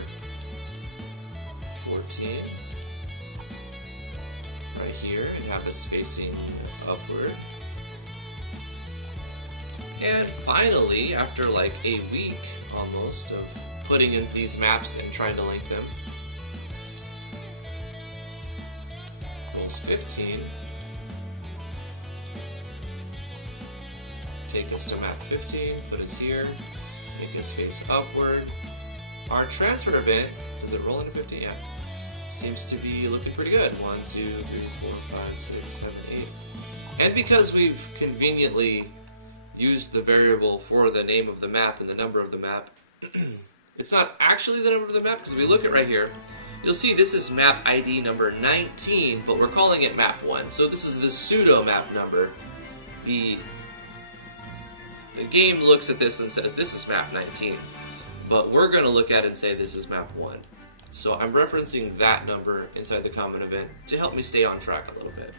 14, right here, and have us facing upward. And finally, after like a week almost of putting in these maps and trying to link them, rolls 15, take us to map 15, put us here, make us face upward. Our transfer event, is it rolling to 15? Yeah. Seems to be looking pretty good. 1, 2, 3, 4, 5, 6, 7, 8. And because we've conveniently used the variable for the name of the map and the number of the map, it's not actually the number of the map, because if we look at right here, you'll see this is map ID number 19, but we're calling it map 1. So this is the pseudo map number. The game looks at this and says this is map 19, but we're going to look at it and say this is map 1. So I'm referencing that number inside the common event to help me stay on track a little bit.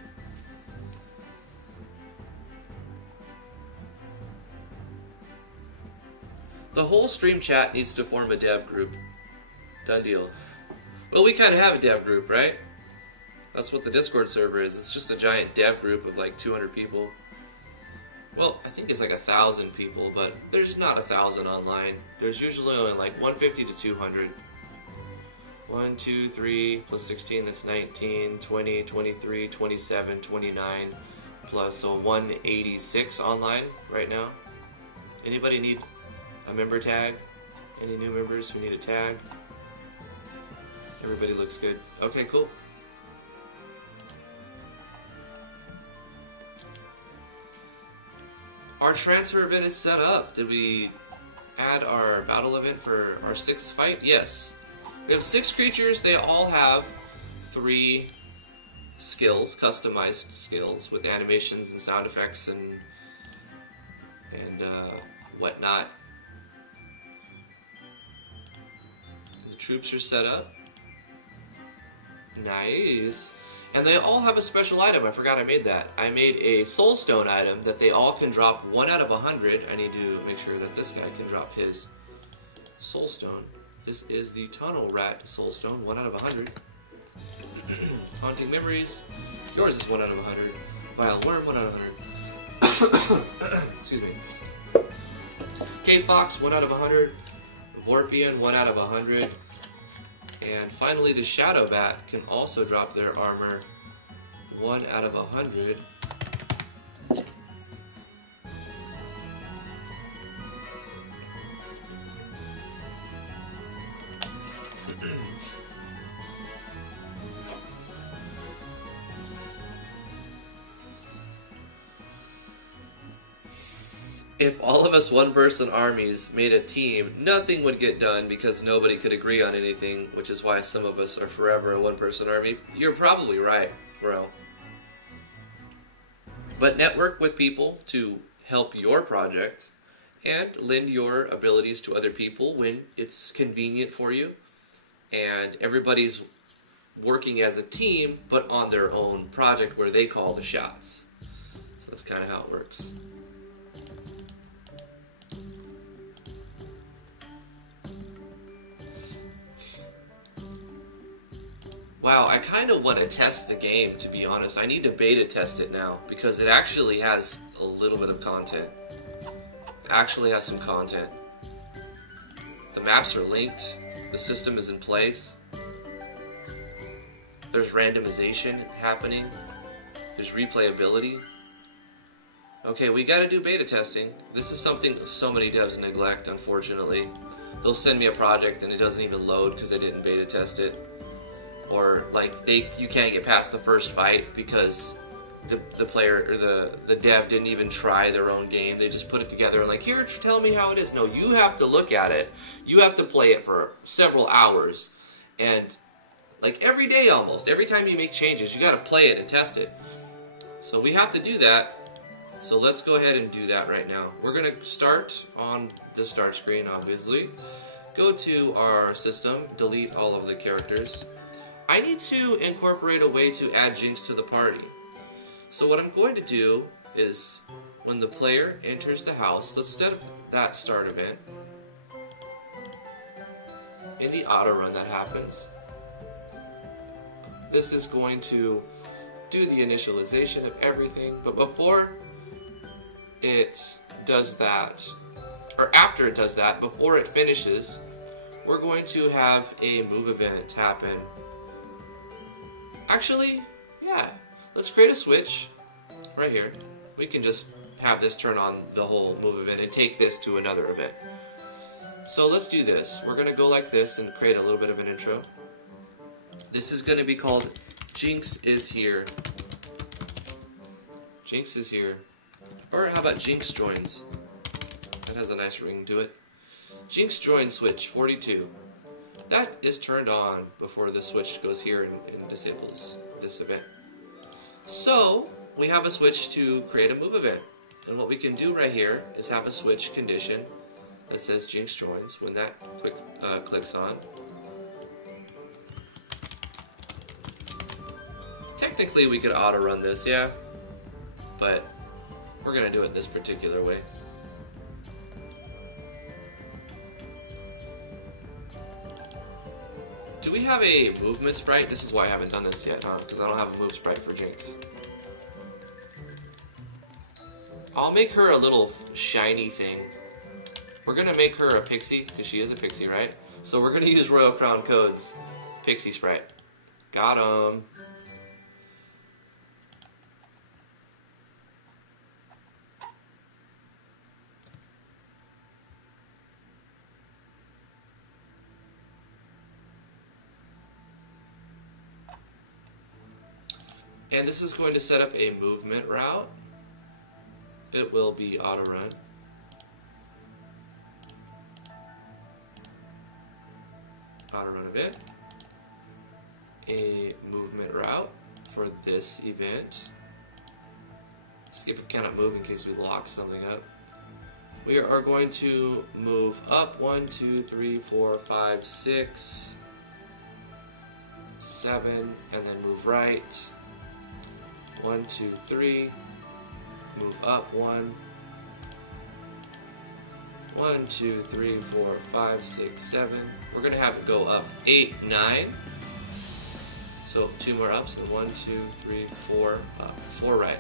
The whole stream chat needs to form a dev group. Done deal. Well, we kind of have a dev group, right? That's what the Discord server is. It's just a giant dev group of like 200 people. Well, I think it's like 1,000 people, but there's not 1,000 online. There's usually only like 150 to 200. 1, 2, 3, plus 16, that's 19, 20, 23, 27, 29, plus so 186 online right now. Anybody need a member tag? Any new members who need a tag? Everybody looks good. Okay, cool. Our transfer event is set up. Did we add our battle event for our 6th fight? Yes. We have 6 creatures. They all have 3 skills, customized skills with animations and sound effects and whatnot. The troops are set up. Nice. And they all have a special item. I forgot I made that. I made a soulstone item that they all can drop 1 out of 100. I need to make sure that this guy can drop his soulstone. This is the Tunnel Rat soulstone, 1 out of 100. Haunting Memories. Yours is 1 out of 100. Vile Worm, 1 out of 100. Excuse me. Cave Fox, 1 out of 100. Vorpian, 1 out of 100. And finally, the Shadow Bat can also drop their armor 1 out of 100. If all of us one-person armies made a team, nothing would get done because nobody could agree on anything, which is why some of us are forever a one-person army. You're probably right, bro. But network with people to help your project and lend your abilities to other people when it's convenient for you. And everybody's working as a team, but on their own project where they call the shots. So that's kind of how it works. Wow, I kind of want to test the game, to be honest. I need to beta test it now, because it actually has a little bit of content. It actually has some content. The maps are linked. The system is in place. There's randomization happening. There's replayability. Okay, we gotta do beta testing. This is something so many devs neglect, unfortunately. They'll send me a project and it doesn't even load because they didn't beta test it. Or like you can't get past the first fight because the player or the dev didn't even try their own game. They just put it together and like, here, tell me how it is. No, you have to look at it. You have to play it for several hours. And like every day almost, every time you make changes, you gotta play it and test it. So we have to do that. So let's go ahead and do that right now. We're gonna start on the start screen, obviously. Go to our system, delete all of the characters. I need to incorporate a way to add Jinx to the party. So what I'm going to do is, when the player enters the house, let's set up that start event. In the auto run that happens, this is going to do the initialization of everything, but before it does that, or after it does that, before it finishes, we're going to have a move event happen. Actually, yeah, let's create a switch right here. We can just have this turn on the whole move event and take this to another event. So let's do this. We're going to go like this and create a little bit of an intro. This is going to be called Jinx is Here. Jinx is here. Or how about Jinx joins? That has a nice ring to it. Jinx join switch 42. That is turned on before the switch goes here and disables this event. So we have a switch to create a move event. And what we can do right here is have a switch condition that says Jinx joins. When that clicks on, technically we could auto run this, yeah, but we're gonna do it this particular way. Do we have a movement sprite? This is why I haven't done this yet, huh? Because I don't have a move sprite for Jinx. I'll make her a little shiny thing. We're gonna make her a pixie, because she is a pixie, right? So we're gonna use Royal Crown Code's pixie sprite. Got 'em. And this is going to set up a movement route. It will be auto run. Auto run event. A movement route for this event. Skip if cannot move in case we lock something up. We are going to move up 1, 2, 3, 4, 5, 6, 7, and then move right. 1, 2, 3. Move up 1. 1, 2, 3, 4, 5, 6, 7. We're gonna have it go up 8, 9. So 2 more ups. So 1, 2, 3, 4 up. 4 right.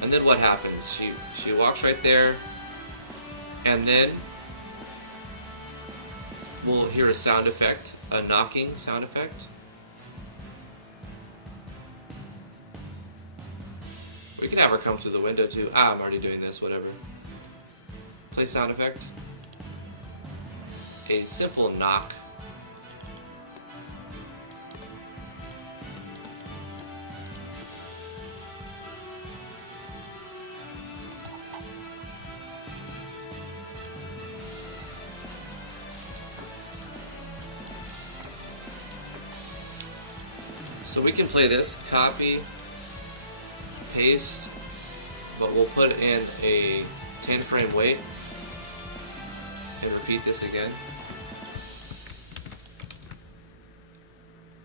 And then what happens? She walks right there, and then we'll hear a sound effect, a knocking sound effect. We can have her come through the window too. Ah, I'm already doing this, whatever. Play sound effect. A simple knock. So we can play this, copy, paste, but we'll put in a 10 frame wait and repeat this again.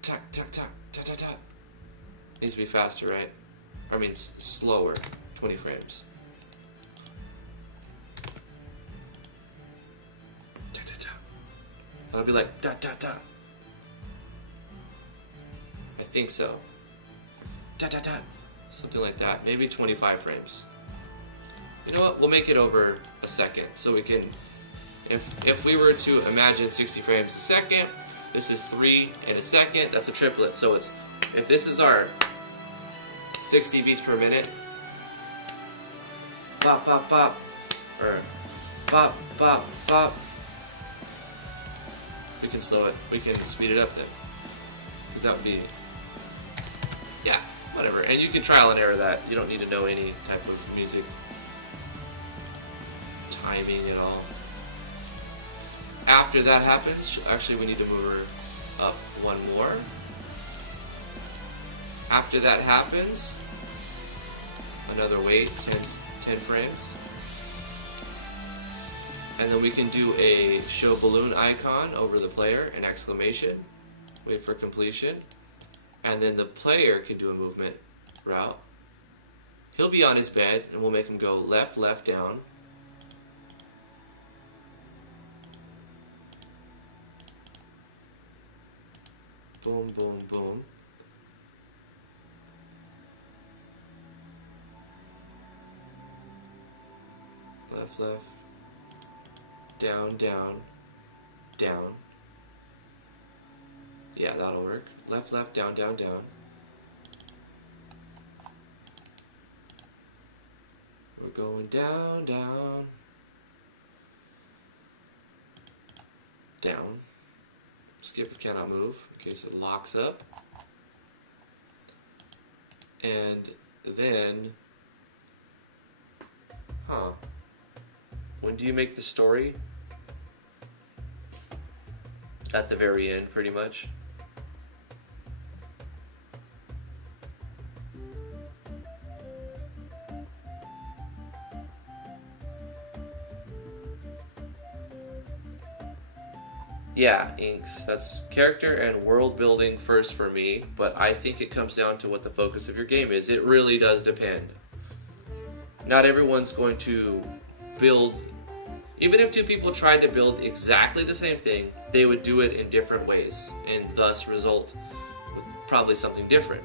Tack, tack, tack, tack, tack, tack. Needs to be faster, right? I mean, slower, 20 frames. Tack, tack, tack. And I'll be like, da, da, da. I think so. Da, da, da. Something like that. Maybe 25 frames. You know what? We'll make it over a second. So we can, if we were to imagine 60 frames a second, this is 3 in a second. That's a triplet. So it's, if this is our 60 beats per minute, pop, pop, pop, or pop, pop, pop, we can slow it. We can speed it up then. Because that would be, yeah, whatever. And you can trial and error that. You don't need to know any type of music timing at all. After that happens, actually we need to move her up 1 more. After that happens, another wait, 10 frames. And then we can do a show balloon icon over the player, an exclamation, wait for completion. And then the player can do a movement route. He'll be on his bed, and we'll make him go left, left, down. Boom, boom, boom. left, left, down, down, down. Yeah, that'll work. Left, left, down, down, down. We're going down, down, down. Skip if cannot move, in case it locks up. And then, when do you make the story? At the very end, pretty much. Yeah, inks. That's character and world building first for me, but I think it comes down to what the focus of your game is. It really does depend. Not everyone's going to build, even if two people tried to build exactly the same thing, they would do it in different ways and thus result with probably something different.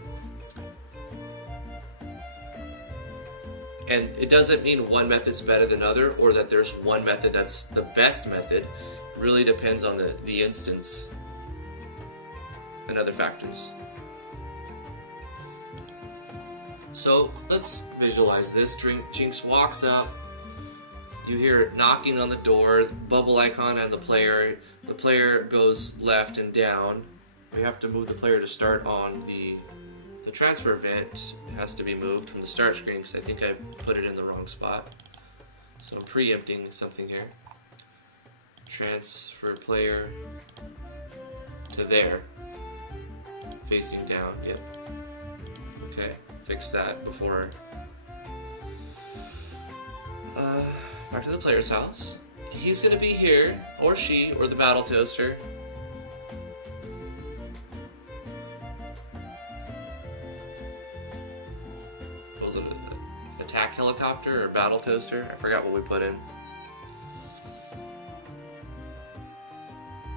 And it doesn't mean one method's better than other or that there's one method that's the best method. It really depends on the instance and other factors. So let's visualize this. Jinx walks up. You hear it knocking on the door, bubble icon and the player. The player goes left and down. We have to move the player to start on the transfer event. It has to be moved from the start screen because I think I put it in the wrong spot. So I'm preempting something here. Transfer player to there. Facing down, yep. Okay, fix that before. Back to the player's house. He's gonna be here, or she, or the battle toaster. Was it an attack helicopter or battle toaster? I forgot what we put in.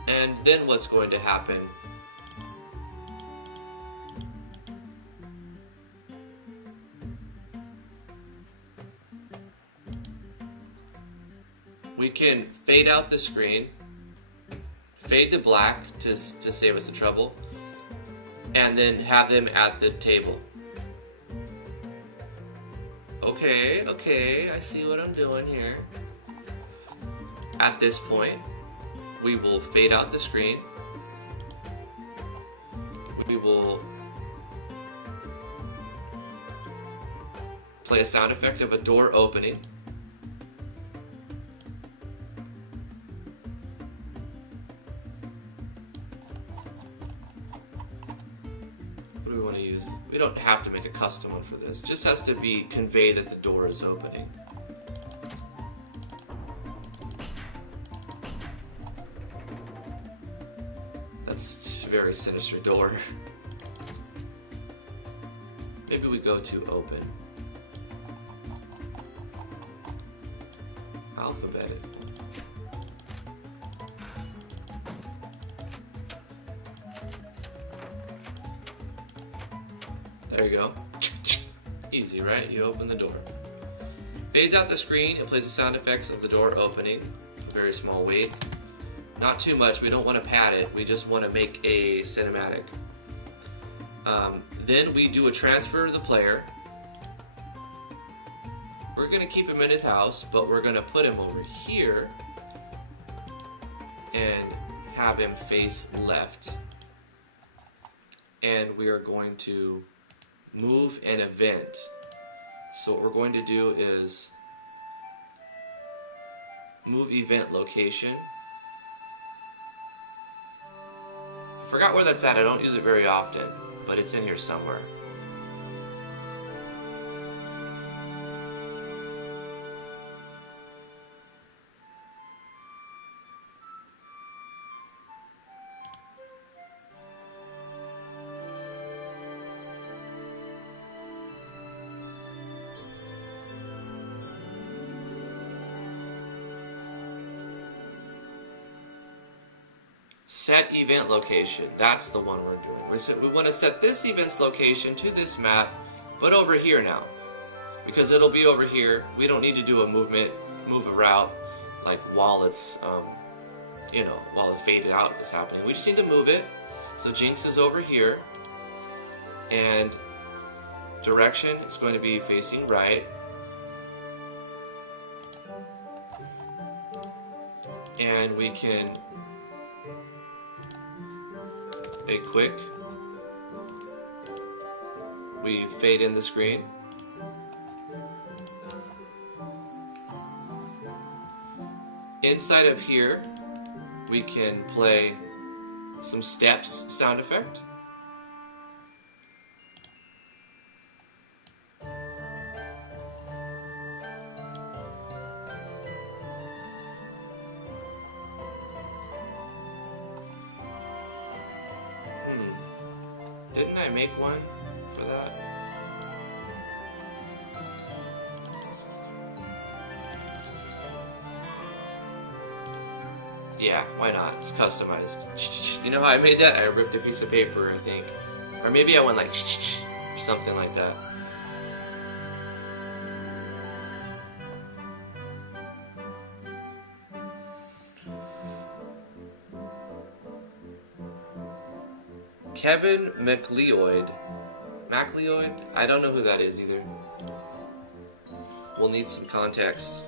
And then what's going to happen? We can fade out the screen, fade to black to save us the trouble, and then have them at the table. Okay, I see what I'm doing here. At this point, we will fade out the screen. We will play a sound effect of a door opening. What do we want to use? We don't have to make a custom one for this. It just has to be conveyed that the door is opening. That's a very sinister door. Maybe we go to open. Alphabetic. There you go. Easy, right? You open the door. Fades out the screen. It plays the sound effects of the door opening. Very small weight. Not too much. We don't want to pad it. We just want to make a cinematic. Then we do a transfer to the player. We're going to keep him in his house, but we're going to put him over here and have him face left. And we are going to move an event. So what we're going to do is move event location. I forgot where that's at. I don't use it very often, but it's in here somewhere. Set event location. That's the one we're doing. We want to set this event's location to this map, but over here now. Because it'll be over here. We don't need to do a move move a route like while it's, you know, while the faded out is happening. We just need to move it. So Jinx is over here, and direction is going to be facing right. And we can we fade in the screen. Inside of here, we can play some steps sound effect. Didn't I make one for that? Yeah, why not? It's customized. You know how I made that? I ripped a piece of paper, I think. Or maybe I went like or something like that. Kevin McLeod. I don't know who that is either. We'll need some context.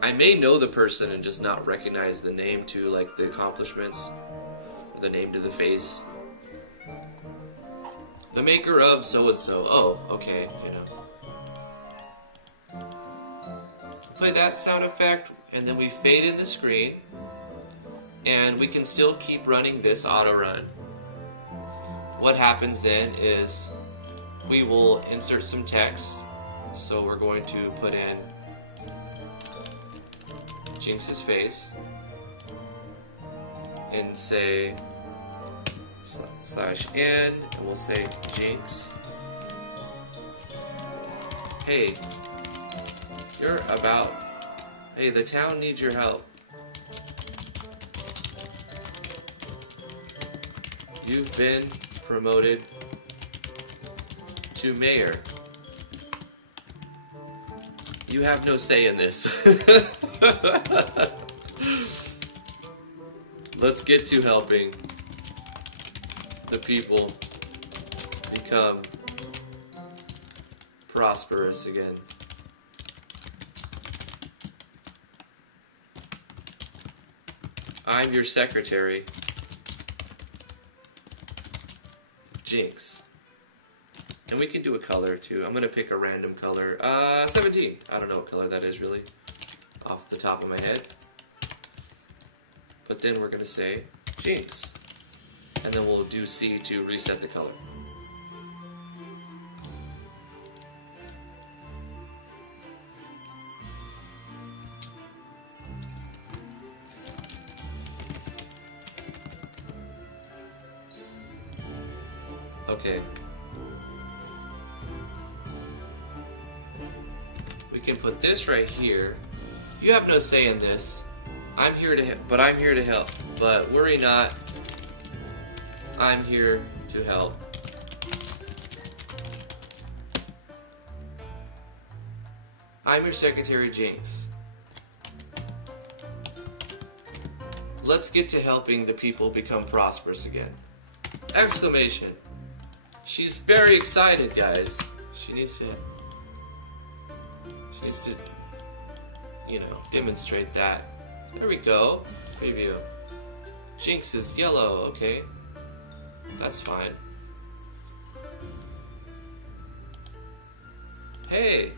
I may know the person and just not recognize the name to like the accomplishments, or the name to the face. The maker of so-and-so. Oh, okay, you know. Play that sound effect, and then we fade in the screen, and we can still keep running this auto run. What happens then is we will insert some text. So we're going to put in Jinx's face and say /n, and we'll say Jinx. Hey, hey, the town needs your help. You've been promoted to mayor. You have no say in this. Let's get to helping the people become prosperous again. I'm your secretary, Jinx. And we can do a color too. I'm gonna pick a random color. 17. I don't know what color that is really, off the top of my head. But then we're gonna say Jinx. And then we'll do C to reset the color. Okay. We can put this right here. You have no say in this. I'm here to help. But worry not. I'm here to help. I'm your secretary, Jinx. Let's get to helping the people become prosperous again. Exclamation. She's very excited, guys. She needs to, you know, demonstrate that. There we go. Preview. Jinx is yellow, okay. That's fine. Hey.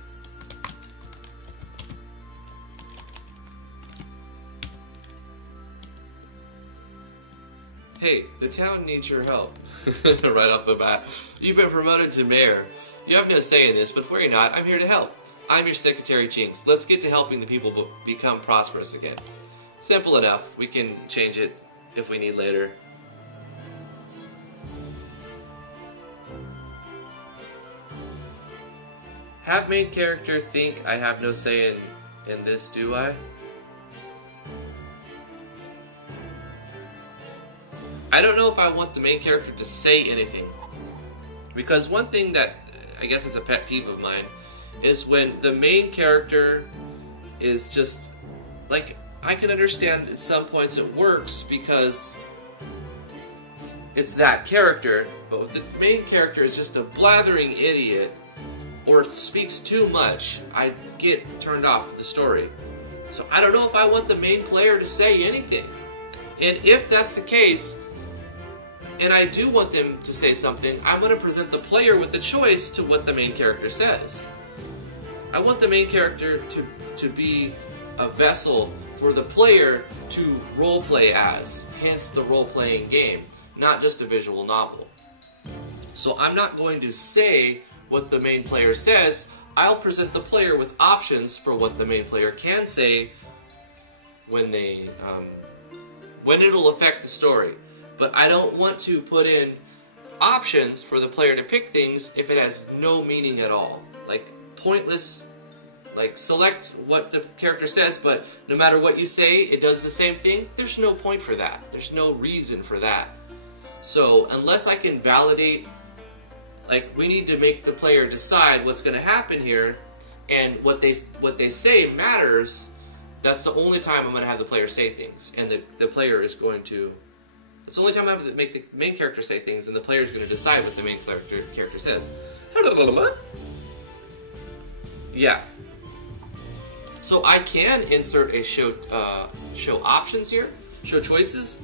Hey, the town needs your help. Right off the bat. You've been promoted to mayor. You have no say in this, but worry not. I'm here to help. I'm your secretary, Jinx. Let's get to helping the people become prosperous again. Simple enough. We can change it if we need later. Have main character think I have no say in this, do I? I don't know if I want the main character to say anything. Because one thing that I guess is a pet peeve of mine is when the main character is just, like, I can understand at some points it works because it's that character, but if the main character is just a blathering idiot or speaks too much, I get turned off the story. So I don't know if I want the main player to say anything. And if that's the case, and I do want them to say something, I'm going to present the player with the choice to what the main character says. I want the main character to be a vessel for the player to roleplay as, hence the role-playing game, not just a visual novel. So I'm not going to say what the main player says. I'll present the player with options for what the main player can say when they when it'll affect the story. But I don't want to put in options for the player to pick things if it has no meaning at all. Like, pointless, like, select what the character says, but no matter what you say, it does the same thing. There's no point for that. There's no reason for that. So, unless I can validate, like, we need to make the player decide what's going to happen here, and what they say matters, that's the only time I'm going to have the player say things. And the player is going to... It's the only time I have to make the main character say things, and the player is going to decide what the main character says. Yeah. So I can insert a show options here, show choices,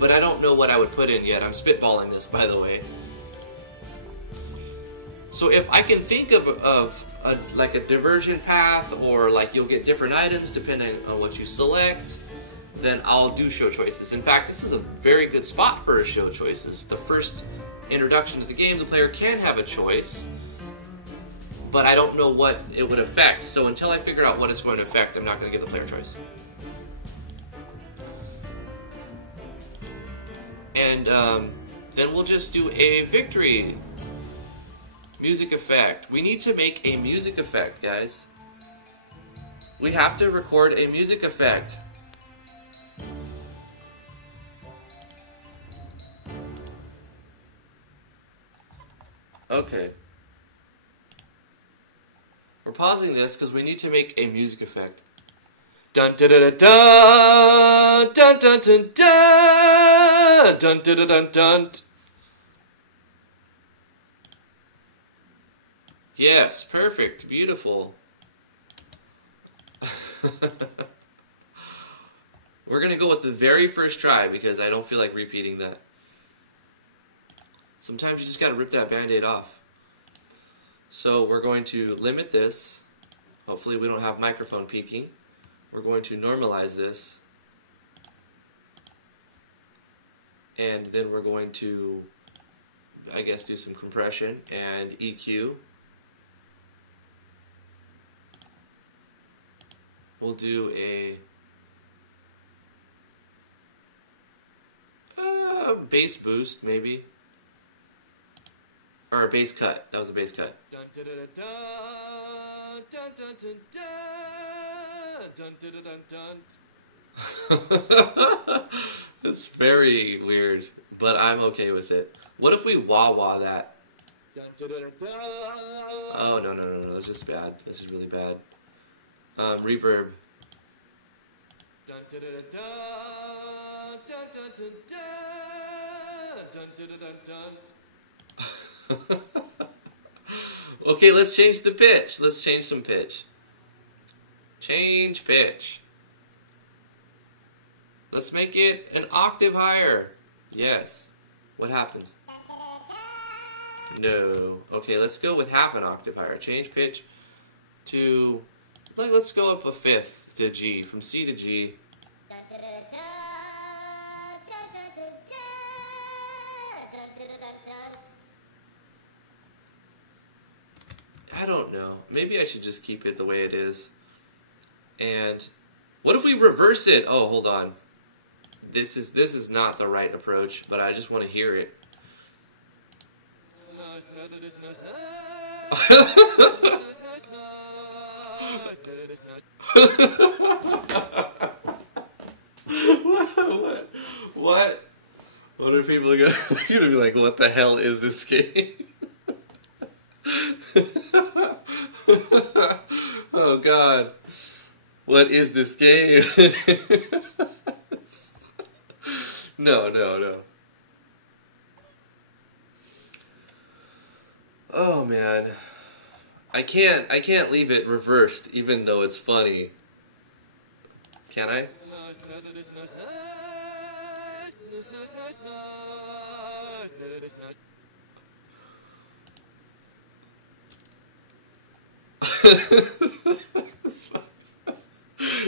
but I don't know what I would put in yet. I'm spitballing this, by the way. So if I can think of like a diversion path, or like you'll get different items depending on what you select, then I'll do show choices. In fact, this is a very good spot for a show choices. The first introduction to the game, the player can have a choice, but I don't know what it would affect. So until I figure out what it's going to affect, I'm not going to give the player choice. And then we'll just do a victory music effect. We need to make a music effect, guys. We have to record a music effect. Okay. We're pausing this because we need to make a music effect. Dun dun dun dun dun dun dun dun dun dun dun dun dun. Yes, perfect, beautiful. We're gonna go with the very first try because I don't feel like repeating that. Sometimes you just gotta rip that band-aid off. So we're going to limit this. Hopefully we don't have microphone peaking. We're going to normalize this. And then we're going to, I guess, do some compression and EQ. We'll do a bass boost, maybe. Or a bass cut. That was a bass cut. Dun, dun, dun, dun, dun, dun, dun, dun, dun, dun. It's very weird, but I'm okay with it. What if we wah-wah that? Oh, no. That's just bad. This is really bad. Reverb. Dun, dun, dun, dun, dun, dun, dun, dun, dun, dun, dun. Okay, let's change the pitch. Let's change some pitch. Change pitch. Let's make it an octave higher. Yes. What happens? No. Okay, let's go with half an octave higher. Change pitch to, like, let's go up a fifth to G, from C to G. I don't know. Maybe I should just keep it the way it is. And what if we reverse it? Oh, hold on. This is not the right approach, but I just want to hear it. What are people gonna be like? What the hell is this game? Oh God. What is this game? No, no, no. Oh man. I can't leave it reversed even though it's funny. Can I?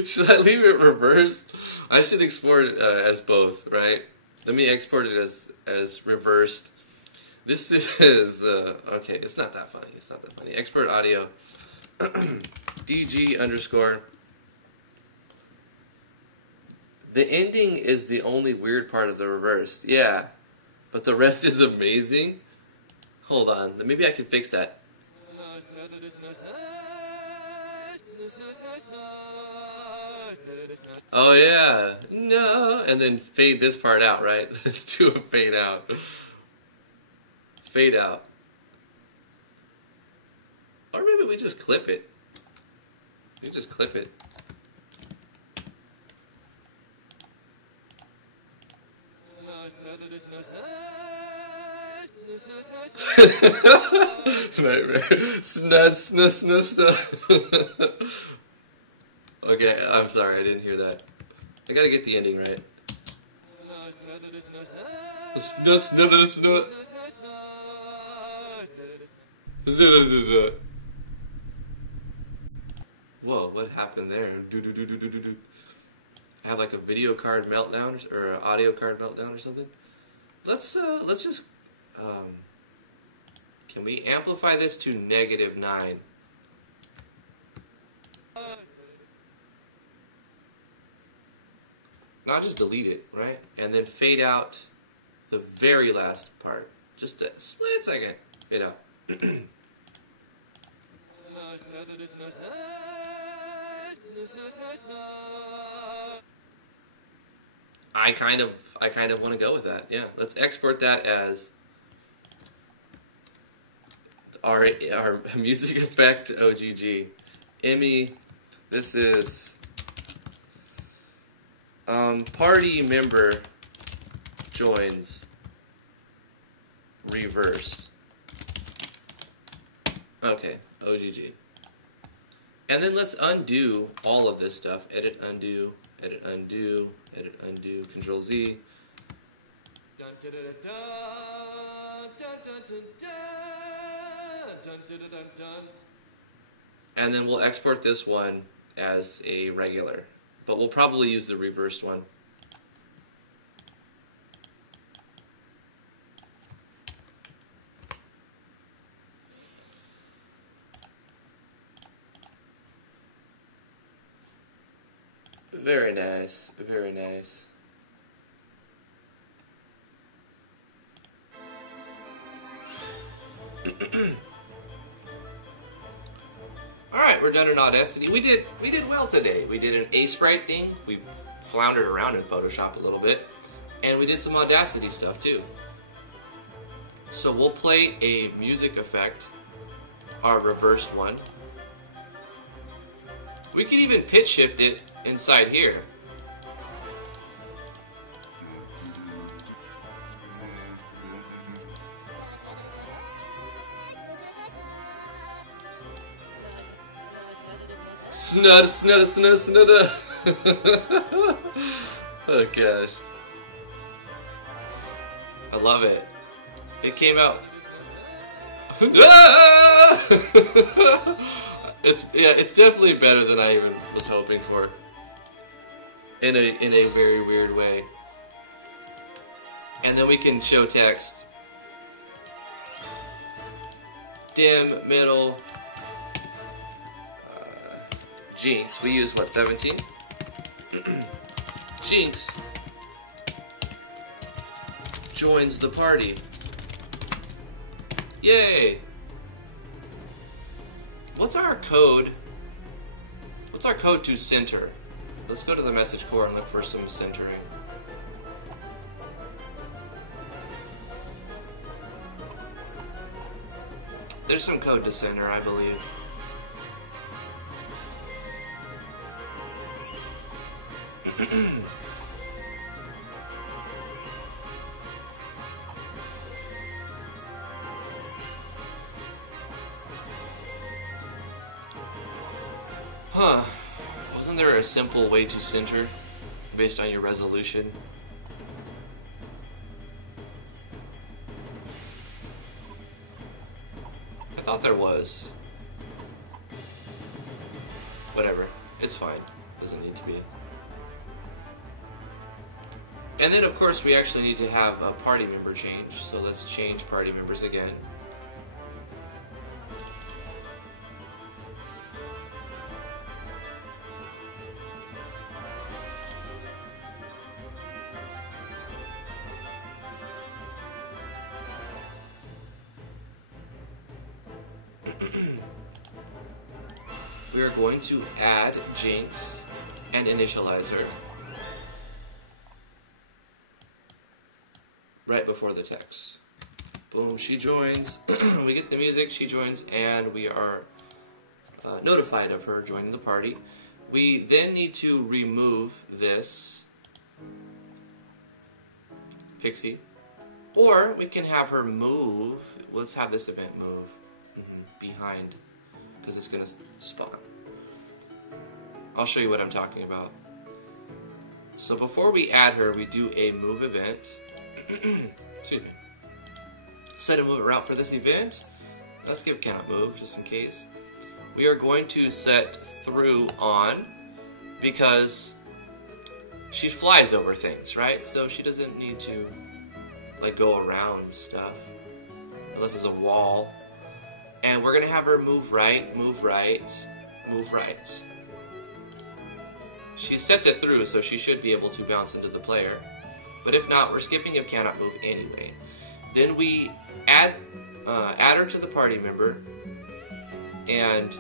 Should I leave it reversed? I should export it as both, right? Let me export it as reversed. This is okay. It's not that funny. It's not that funny. Export audio. DG underscore. The ending is the only weird part of the reversed. Yeah, but the rest is amazing. Hold on. Maybe I can fix that. Oh yeah, no, and then fade this part out, right? Let's do a fade out. Fade out. Or maybe we just clip it. We just clip it. Okay, I'm sorry, I didn't hear that. I gotta get the ending right. Whoa, what happened there? I have like a video card meltdown or an audio card meltdown or something. Let's just can we amplify this to -9? Not just delete it, right? And then fade out the very last part. Just a split second. Fade out. I kind of want to go with that. Yeah, let's export that as our music effect OGG. Emmy, this is party member joins reverse. Okay, OGG. And then let's undo all of this stuff. Edit, undo, edit, undo, edit, undo, Control Z. And then we'll export this one as a regular. But we'll probably use the reversed one. Very nice, very nice. Alright, we're done in Audacity. We did well today. We did an A-Sprite thing. We floundered around in Photoshop a little bit. And we did some Audacity stuff too. So we'll play a music effect, our reversed one. We could even pitch shift it inside here. Snud. Oh gosh. I love it. It came out. It's definitely better than I even was hoping for. In a very weird way. And then we can show text. Dim, middle. Jinx. We use what, 17? Jinx joins the party. Yay! What's our code? What's our code to center? Let's go to the message core and look for some centering. There's some code to center, I believe. Huh. Wasn't there a simple way to center based on your resolution? I thought there was. Whatever. It's fine. Doesn't need to be. And then, of course, we actually need to have a party member change. So let's change party members again. We are going to add Jinx and initialize her right before the text. Boom, she joins. We get the music, she joins, and we are notified of her joining the party. We then need to remove this Pixie, or we can have her move. Let's have this event move behind, because it's going to spawn. I'll show you what I'm talking about. So before we add her, we do a move event. Excuse me. Set a move route for this event. Let's give cannot move, just in case. We are going to set through on, because she flies over things, right? So she doesn't need to like go around stuff, unless it's a wall. And we're gonna have her move right, move right, move right. She's set to through, so she should be able to bounce into the player. But if not, we're skipping if cannot move anyway. Then we add her to the party member, and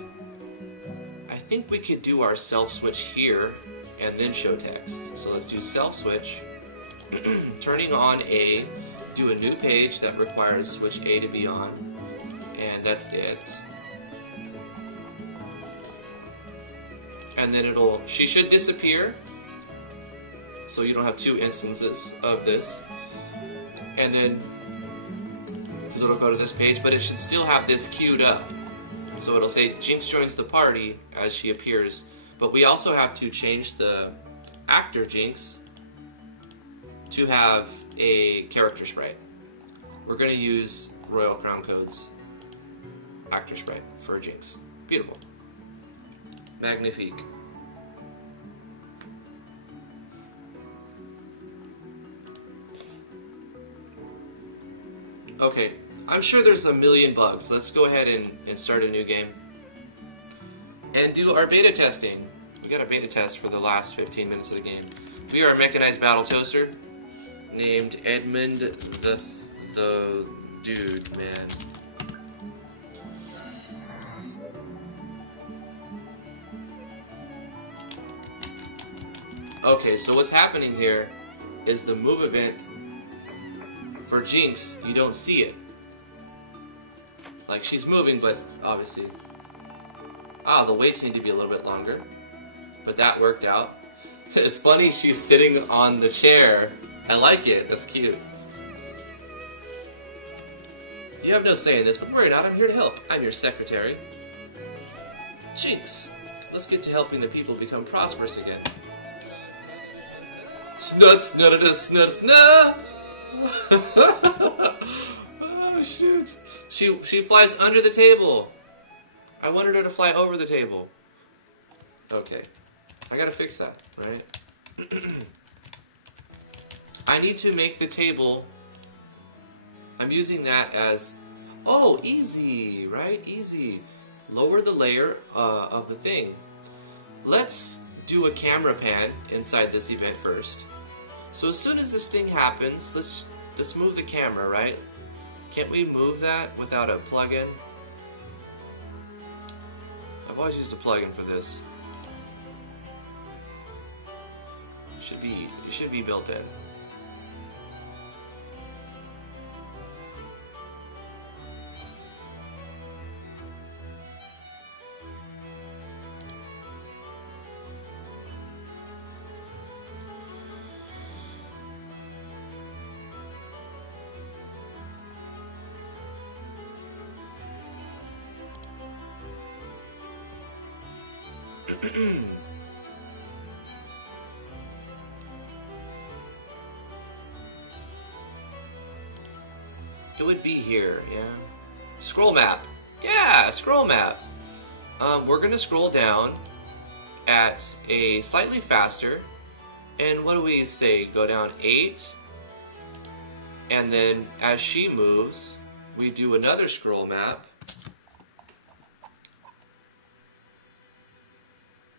I think we could do our self switch here and then show text. So let's do self switch, turning on A, do a new page that requires switch A to be on, and that's it. And then she should disappear, so you don't have two instances of this. And then, because it'll go to this page, but it should still have this queued up. So it'll say Jinx joins the party as she appears. But we also have to change the actor Jinx to have a character sprite. We're going to use Royal Crown Code's actor sprite for Jinx. Beautiful. Magnifique. Okay, I'm sure there's a million bugs. Let's go ahead and start a new game and do our beta testing. We got a beta test for the last 15 minutes of the game. We are a mechanized battle toaster named Edmund the Dude, man. Okay, so what's happening here is the move event for Jinx, you don't see it. Like, she's moving, but obviously... the waits need to be a little bit longer. But that worked out. It's funny, she's sitting on the chair. I like it, that's cute. You have no say in this, but worry not, I'm here to help. I'm your secretary. Jinx, let's get to helping the people become prosperous again. Snut, snut, snut, snut! Oh, shoot. She flies under the table. I wanted her to fly over the table. Okay. I gotta fix that, right? I need to make the table... I'm using that as... Oh, easy, right? Easy. Lower the layer of the thing. Let's do a camera pan inside this event first. So as soon as this thing happens, let's move the camera, right? Can't we move that without a plugin? I've always used a plugin for this. It should be built in. It would be here, yeah. Scroll map. Yeah, scroll map. We're gonna scroll down at a slightly faster. And what do we say? Go down 8. And then as she moves, we do another scroll map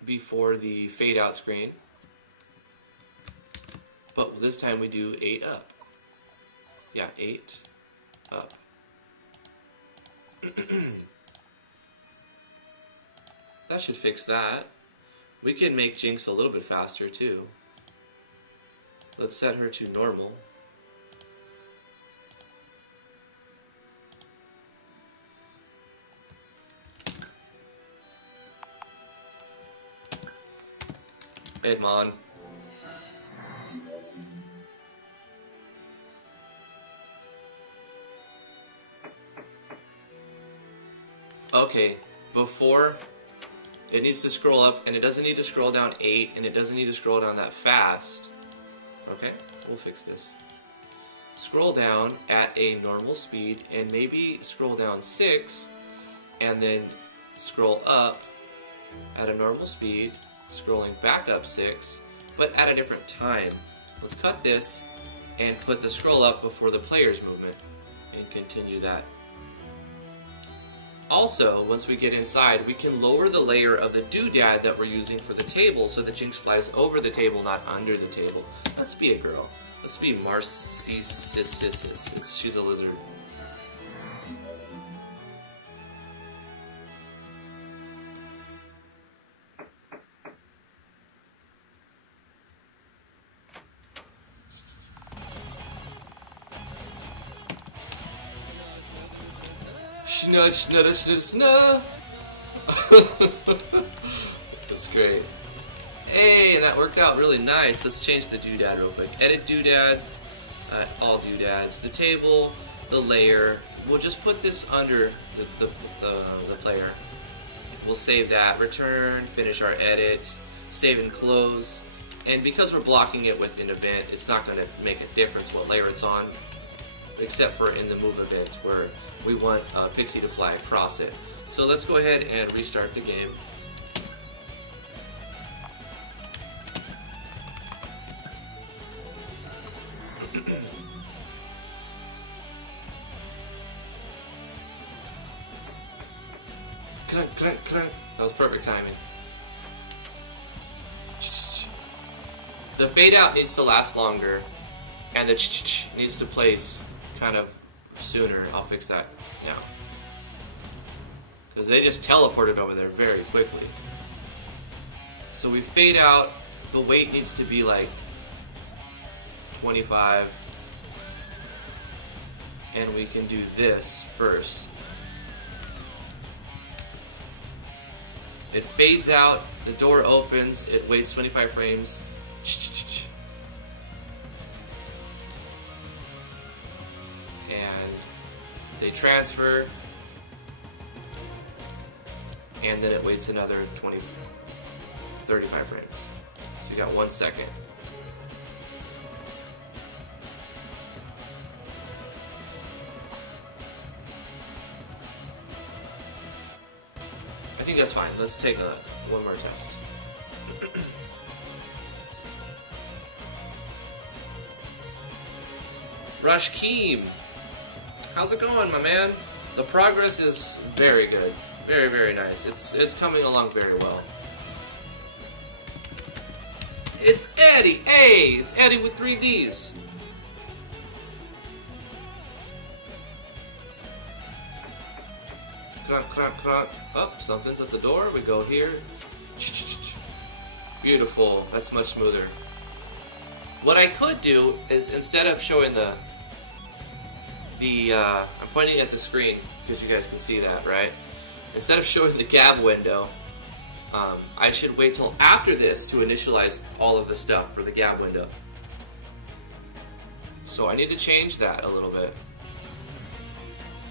before the fade out screen. But this time we do 8 up. Yeah, 8 up. That should fix that. We can make Jinx a little bit faster too. Let's set her to normal. Edmond. Okay, before it needs to scroll up, and it doesn't need to scroll down 8, and it doesn't need to scroll down that fast. Okay, we'll fix this. Scroll down at a normal speed, and maybe scroll down 6, and then scroll up at a normal speed, scrolling back up 6, but at a different time. Let's cut this and put the scroll up before the player's movement, and continue that. Also, once we get inside, we can lower the layer of the doodad that we're using for the table so that Jinx flies over the table, not under the table. Let's be a girl. Let's be Marcisis. She's a lizard. Snudge. That's great. Hey, and that worked out really nice. Let's change the doodad real quick. Edit doodads, all doodads. The table, the layer. We'll just put this under the player. We'll save that. Return, finish our edit, save and close. And because we're blocking it with an event, it's not going to make a difference what layer it's on, except for in the move event where we want Pixie to fly across it. So let's go ahead and restart the game. That was perfect timing. The fade out needs to last longer, and the needs to place kind of sooner. I'll fix that now. Because they just teleported over there very quickly. So we fade out, the weight needs to be like 25. And we can do this first. It fades out, the door opens, it waits 25 frames. And they transfer. And then it waits another 35 frames. So you got 1 second. I think that's fine. Let's take one more test. Rush Keem, how's it going, my man? The progress is very good. Very, very nice. It's coming along very well. It's Eddie! Hey! It's Eddie with 3 Ds. Crunk, crunk, crunk. Oh, something's at the door. We go here. Beautiful. That's much smoother. What I could do is, instead of showing I'm pointing at the screen because you guys can see that, right? Instead of showing the gab window, I should wait till after this to initialize all of the stuff for the gab window. So I need to change that a little bit.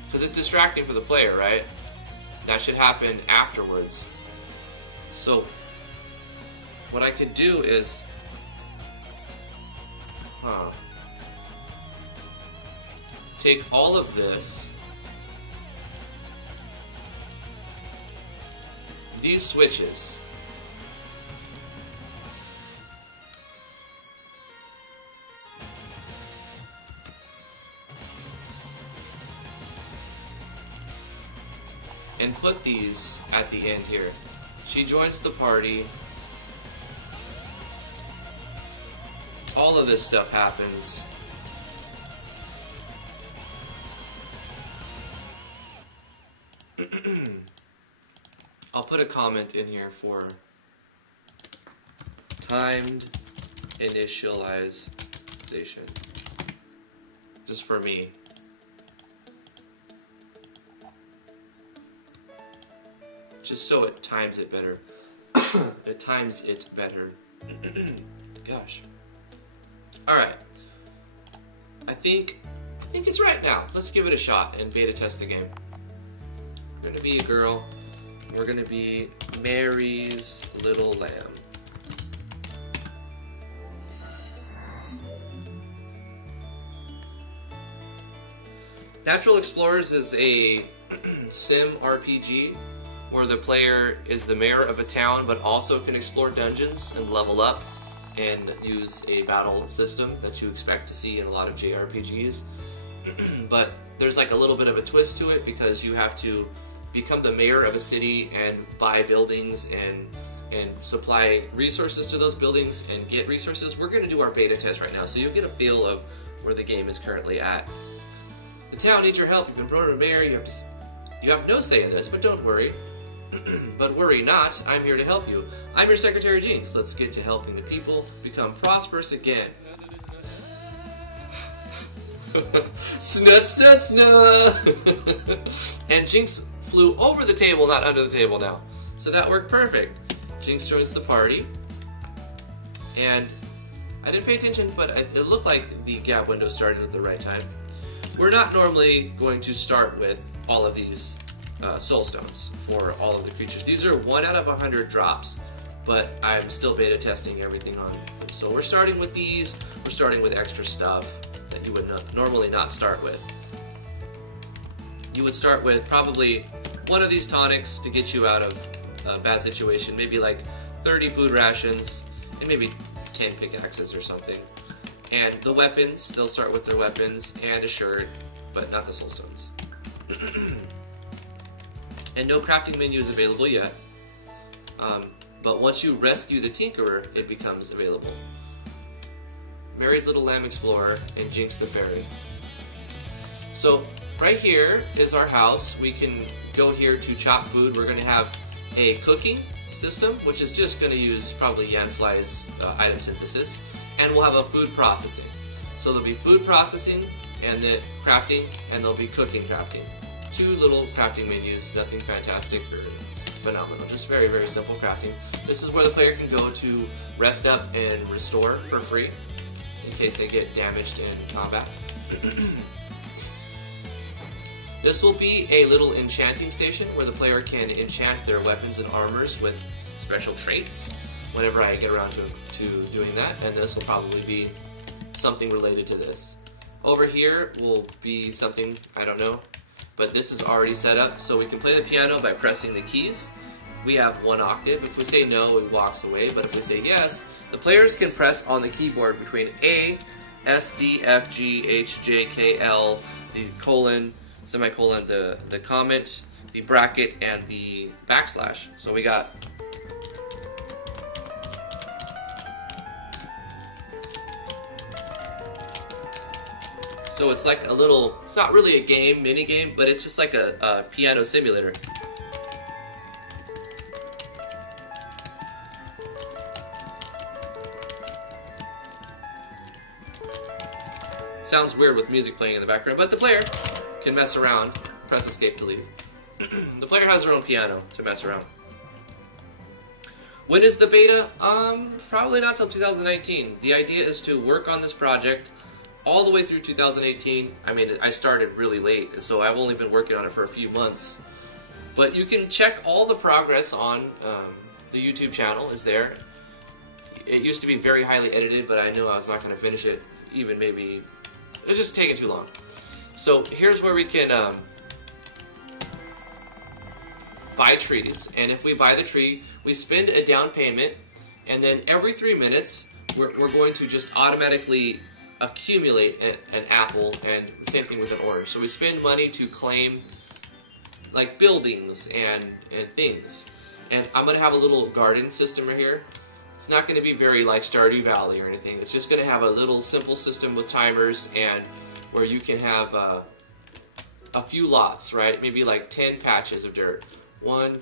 Because it's distracting for the player, right? That should happen afterwards. So what I could do is, take all of this, these switches, and put these at the end here. She joins the party. All of this stuff happens. I'll put a comment in here for timed initialization, just for me. Just so it times it better. It times it better. Gosh. Alright. I think it's right now. Let's give it a shot and beta test the game. We're gonna be a girl. We're gonna be Mary's little lamb. Natural Explorers is a sim RPG where the player is the mayor of a town but also can explore dungeons and level up and use a battle system that you expect to see in a lot of JRPGs. But there's like a little bit of a twist to it because you have to become the mayor of a city and buy buildings and supply resources to those buildings and get resources. We're going to do our beta test right now, so you'll get a feel of where the game is currently at. The town needs your help. You've been promoted to mayor. You have no say in this, but don't worry. But worry not, I'm here to help you. I'm your Secretary Jinx. Let's get to helping the people become prosperous again. Snut, snut, snut! And Jinx flew over the table, not under the table now. So that worked perfect. Jinx joins the party. And I didn't pay attention, but it looked like the gap window started at the right time. We're not normally going to start with all of these soul stones for all of the creatures. These are 1 out of 100 drops, but I'm still beta testing everything on them. So we're starting with these. We're starting with extra stuff that you would normally not start with. You would start with probably one of these tonics to get you out of a bad situation, maybe like 30 food rations and maybe 10 pickaxes or something. And the weapons, they'll start with their weapons and a shirt, but not the soul stones. And no crafting menu is available yet. But once you rescue the Tinkerer, it becomes available. Mary's Little Lamb Explorer and Jinx the Fairy. So right here is our house. We can go here to chop food. We're going to have a cooking system, which is just going to use probably Yanfly's item synthesis. And we'll have a food processing. So there'll be food processing and then crafting, and there'll be cooking crafting. 2 little crafting menus, nothing fantastic or phenomenal, just very, very simple crafting. This is where the player can go to rest up and restore for free in case they get damaged in combat. This will be a little enchanting station where the player can enchant their weapons and armors with special traits whenever I get around to doing that, and this will probably be something related to this. Over here will be something, I don't know, but this is already set up, so we can play the piano by pressing the keys. We have 1 octave. If we say no, it walks away, but if we say yes, the players can press on the keyboard between A, S, D, F, G, H, J, K, L, the colon, semicolon, the comment, the bracket, and the backslash. So we got so it's like a little, it's not really a game, mini game, but it's just like a piano simulator. Sounds weird with music playing in the background, but the player can mess around, press escape to leave. The player has their own piano to mess around. When is the beta? Probably not till 2019. The idea is to work on this project all the way through 2018. I mean, I started really late, so I've only been working on it for a few months. But you can check all the progress on the YouTube channel is there. It used to be very highly edited, but I knew I was not going to finish it. Even maybe it was just taking too long. So here's where we can buy trees, and if we buy the tree, we spend a down payment, and then every 3 minutes we're going to just automatically accumulate an apple, and same thing with an orange. So we spend money to claim like buildings and things. And I'm going to have a little garden system right here. It's not going to be very like Stardew Valley or anything. It's just going to have a little simple system with timers, and where you can have a few lots, right? Maybe like 10 patches of dirt. 1,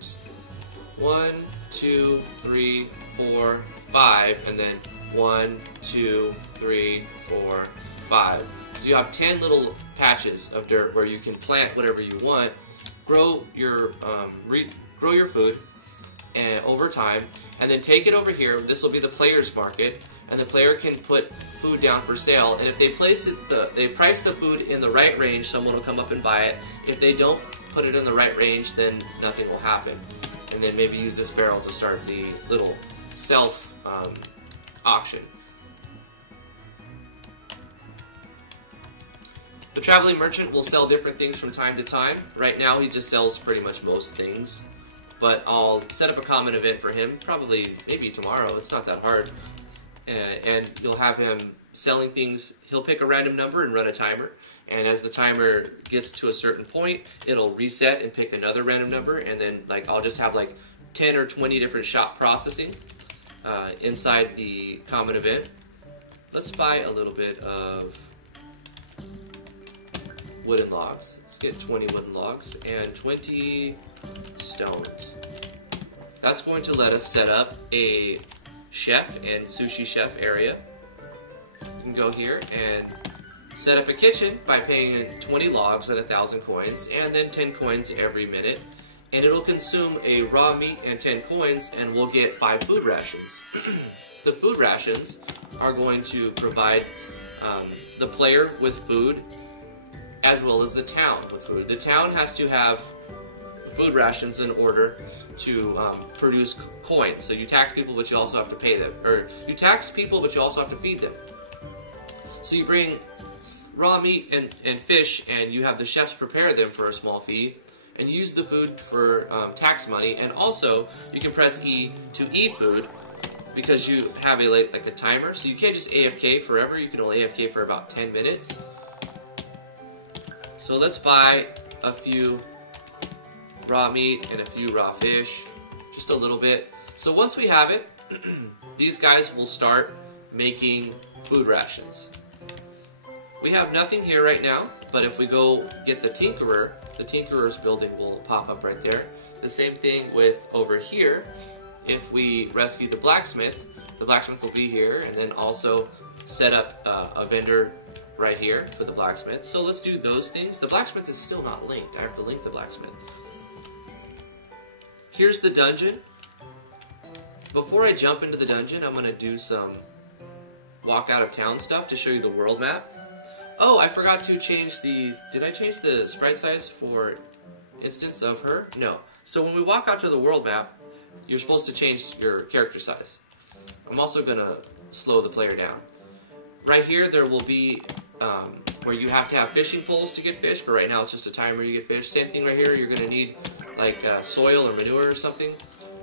2, 3, 4, 5, and then 1, 2, 3, 4, 5. So you have 10 little patches of dirt where you can plant whatever you want, grow your food, and over time, and then take it over here. This will be the player's market, and the player can put food down for sale. And if they price the food in the right range, someone will come up and buy it. If they don't put it in the right range, then nothing will happen. And then maybe use this barrel to start the little self auction. The traveling merchant will sell different things from time to time. Right now he just sells pretty much most things, but I'll set up a common event for him, probably maybe tomorrow. It's not that hard. And you'll have him selling things. He'll pick a random number and run a timer. And as the timer gets to a certain point, it'll reset and pick another random number. And then like I'll just have like 10 or 20 different shop processing inside the common event. Let's buy a little bit of wooden logs. Let's get 20 wooden logs and 20 stones. That's going to let us set up a chef and sushi chef area. You can go here and set up a kitchen by paying 20 logs and 1,000 coins, and then 10 coins every minute. And it'll consume a raw meat and 10 coins, and we'll get 5 food rations. The food rations are going to provide the player with food, as well as the town with food. The town has to have food rations in order to produce coins. So you tax people, but you also have to pay them. Or you tax people, but you also have to feed them. So you bring raw meat and fish, and you have the chefs prepare them for a small fee, and use the food for tax money. And also, you can press E to eat food, because you have like a timer. So you can't just AFK forever. You can only AFK for about 10 minutes. So let's buy a few raw meat and a few raw fish, just a little bit. So once we have it, these guys will start making food rations. We have nothing here right now, but if we go get the Tinkerer's building will pop up right there. The same thing with over here. If we rescue the blacksmith will be here, and then also set up a vendor right here for the blacksmith. So let's do those things. The blacksmith is still not linked. I have to link the blacksmith. Here's the dungeon. Before I jump into the dungeon, I'm going to do some walk out of town stuff to show you the world map. Oh, I forgot to change did I change the sprite size for instance of her? No. So when we walk out to the world map, you're supposed to change your character size. I'm also going to slow the player down. Right here, there will be where you have to have fishing poles to get fish, but right now it's just a timer you get fish. Same thing right here, you're going to need like soil or manure or something.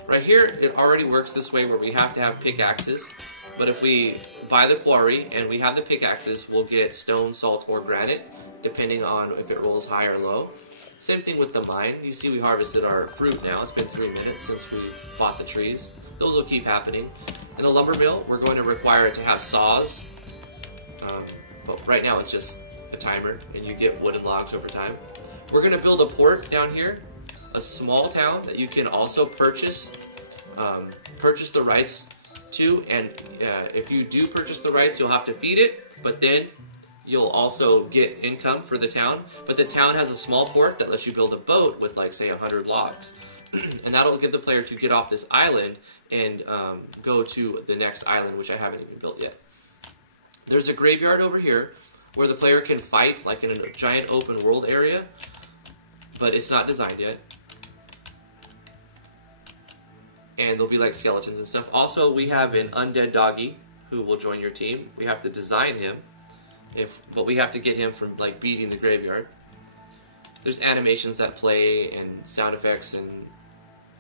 Right here, it already works this way where we have to have pickaxes, but if we buy the quarry and we have the pickaxes, we'll get stone, salt, or granite, depending on if it rolls high or low. Same thing with the mine. You see we harvested our fruit now. It's been 3 minutes since we bought the trees. Those will keep happening. In the lumber mill, we're going to require it to have saws, but right now it's just a timer, and you get wooden logs over time. We're going to build a port down here, a small town that you can also purchase the rights to, and if you do purchase the rights, you'll have to feed it, but then you'll also get income for the town. But the town has a small port that lets you build a boat with, like, say, 100 logs. And that'll give the player to get off this island and go to the next island, which I haven't even built yet. There's a graveyard over here where the player can fight, like in a giant open world area, but it's not designed yet. and they'll be like skeletons and stuff. Also, we have an undead doggy who will join your team. We have to design him, but we have to get him from like beating the graveyard. There's animations that play and sound effects and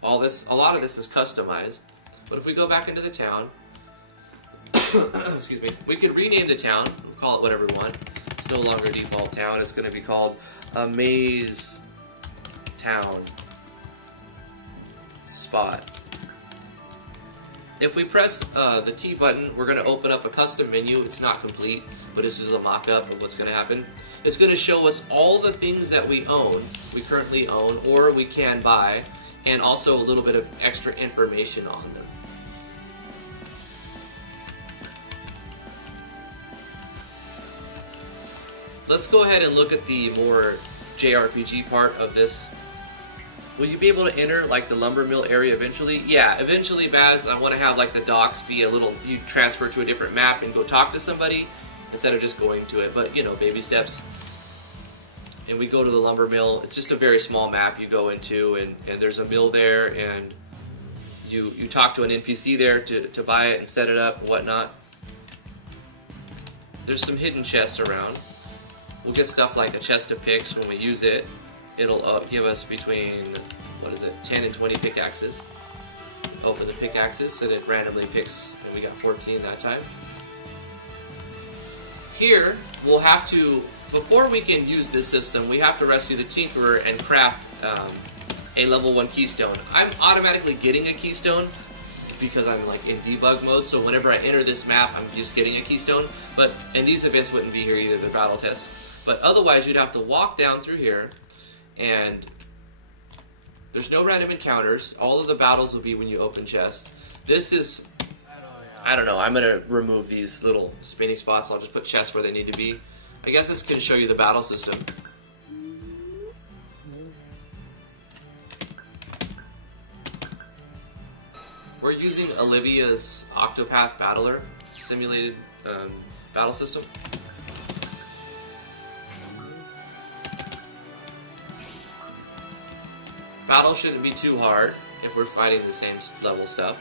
all this. A lot of this is customized. But if we go back into the town, excuse me, we could rename the town. We'll call it whatever we want. It's no longer a default town. It's going to be called Maze Town Spot. If we press the T button, we're going to open up a custom menu. It's not complete, but it's just a mock-up of what's going to happen. It's going to show us all the things that we own, we currently own, or we can buy, and also a little bit of extra information on them. Let's go ahead and look at the more JRPG part of this. Will you be able to enter like the lumber mill area eventually? Yeah, eventually, Baz. I want to have like the docks be a little, you transfer to a different map and go talk to somebody instead of just going to it, but you know, baby steps. And we go to the lumber mill. It's just a very small map you go into, and there's a mill there, and you talk to an NPC there to buy it and set it up and whatnot. There's some hidden chests around. We'll get stuff like a chest of picks when we use it. It'll give us between, 10 and 20 pickaxes. Open the pickaxes and it randomly picks, and we got 14 that time. Here, we'll have to, before we can use this system, we have to rescue the Tinkerer and craft a level 1 keystone. I'm automatically getting a keystone because I'm like in debug mode, so whenever I enter this map, I'm just getting a keystone. And these events wouldn't be here either, the battle tests. But otherwise, you'd have to walk down through here, and there's no random encounters. All of the battles will be when you open chests. This is, I don't know, I'm going to remove these little spinny spots. I'll just put chests where they need to be. I guess this can show you the battle system. We're using Olivia's Octopath Battler simulated battle system. Battle shouldn't be too hard if we're fighting the same level stuff.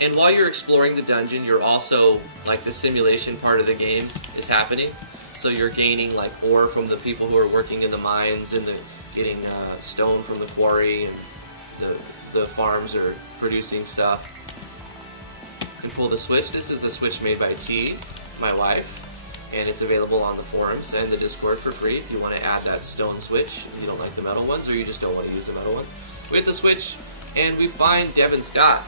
And while you're exploring the dungeon, you're also, like, the simulation part of the game is happening. So you're gaining, like, ore from the people who are working in the mines, and getting stone from the quarry, and the farms are producing stuff. You can pull the switch. This is a switch made by T, my wife, and it's available on the forums and the Discord for free if you want to add that stone switch, if you don't like the metal ones, or you just don't want to use the metal ones. We hit the switch, and we find Devin Scott.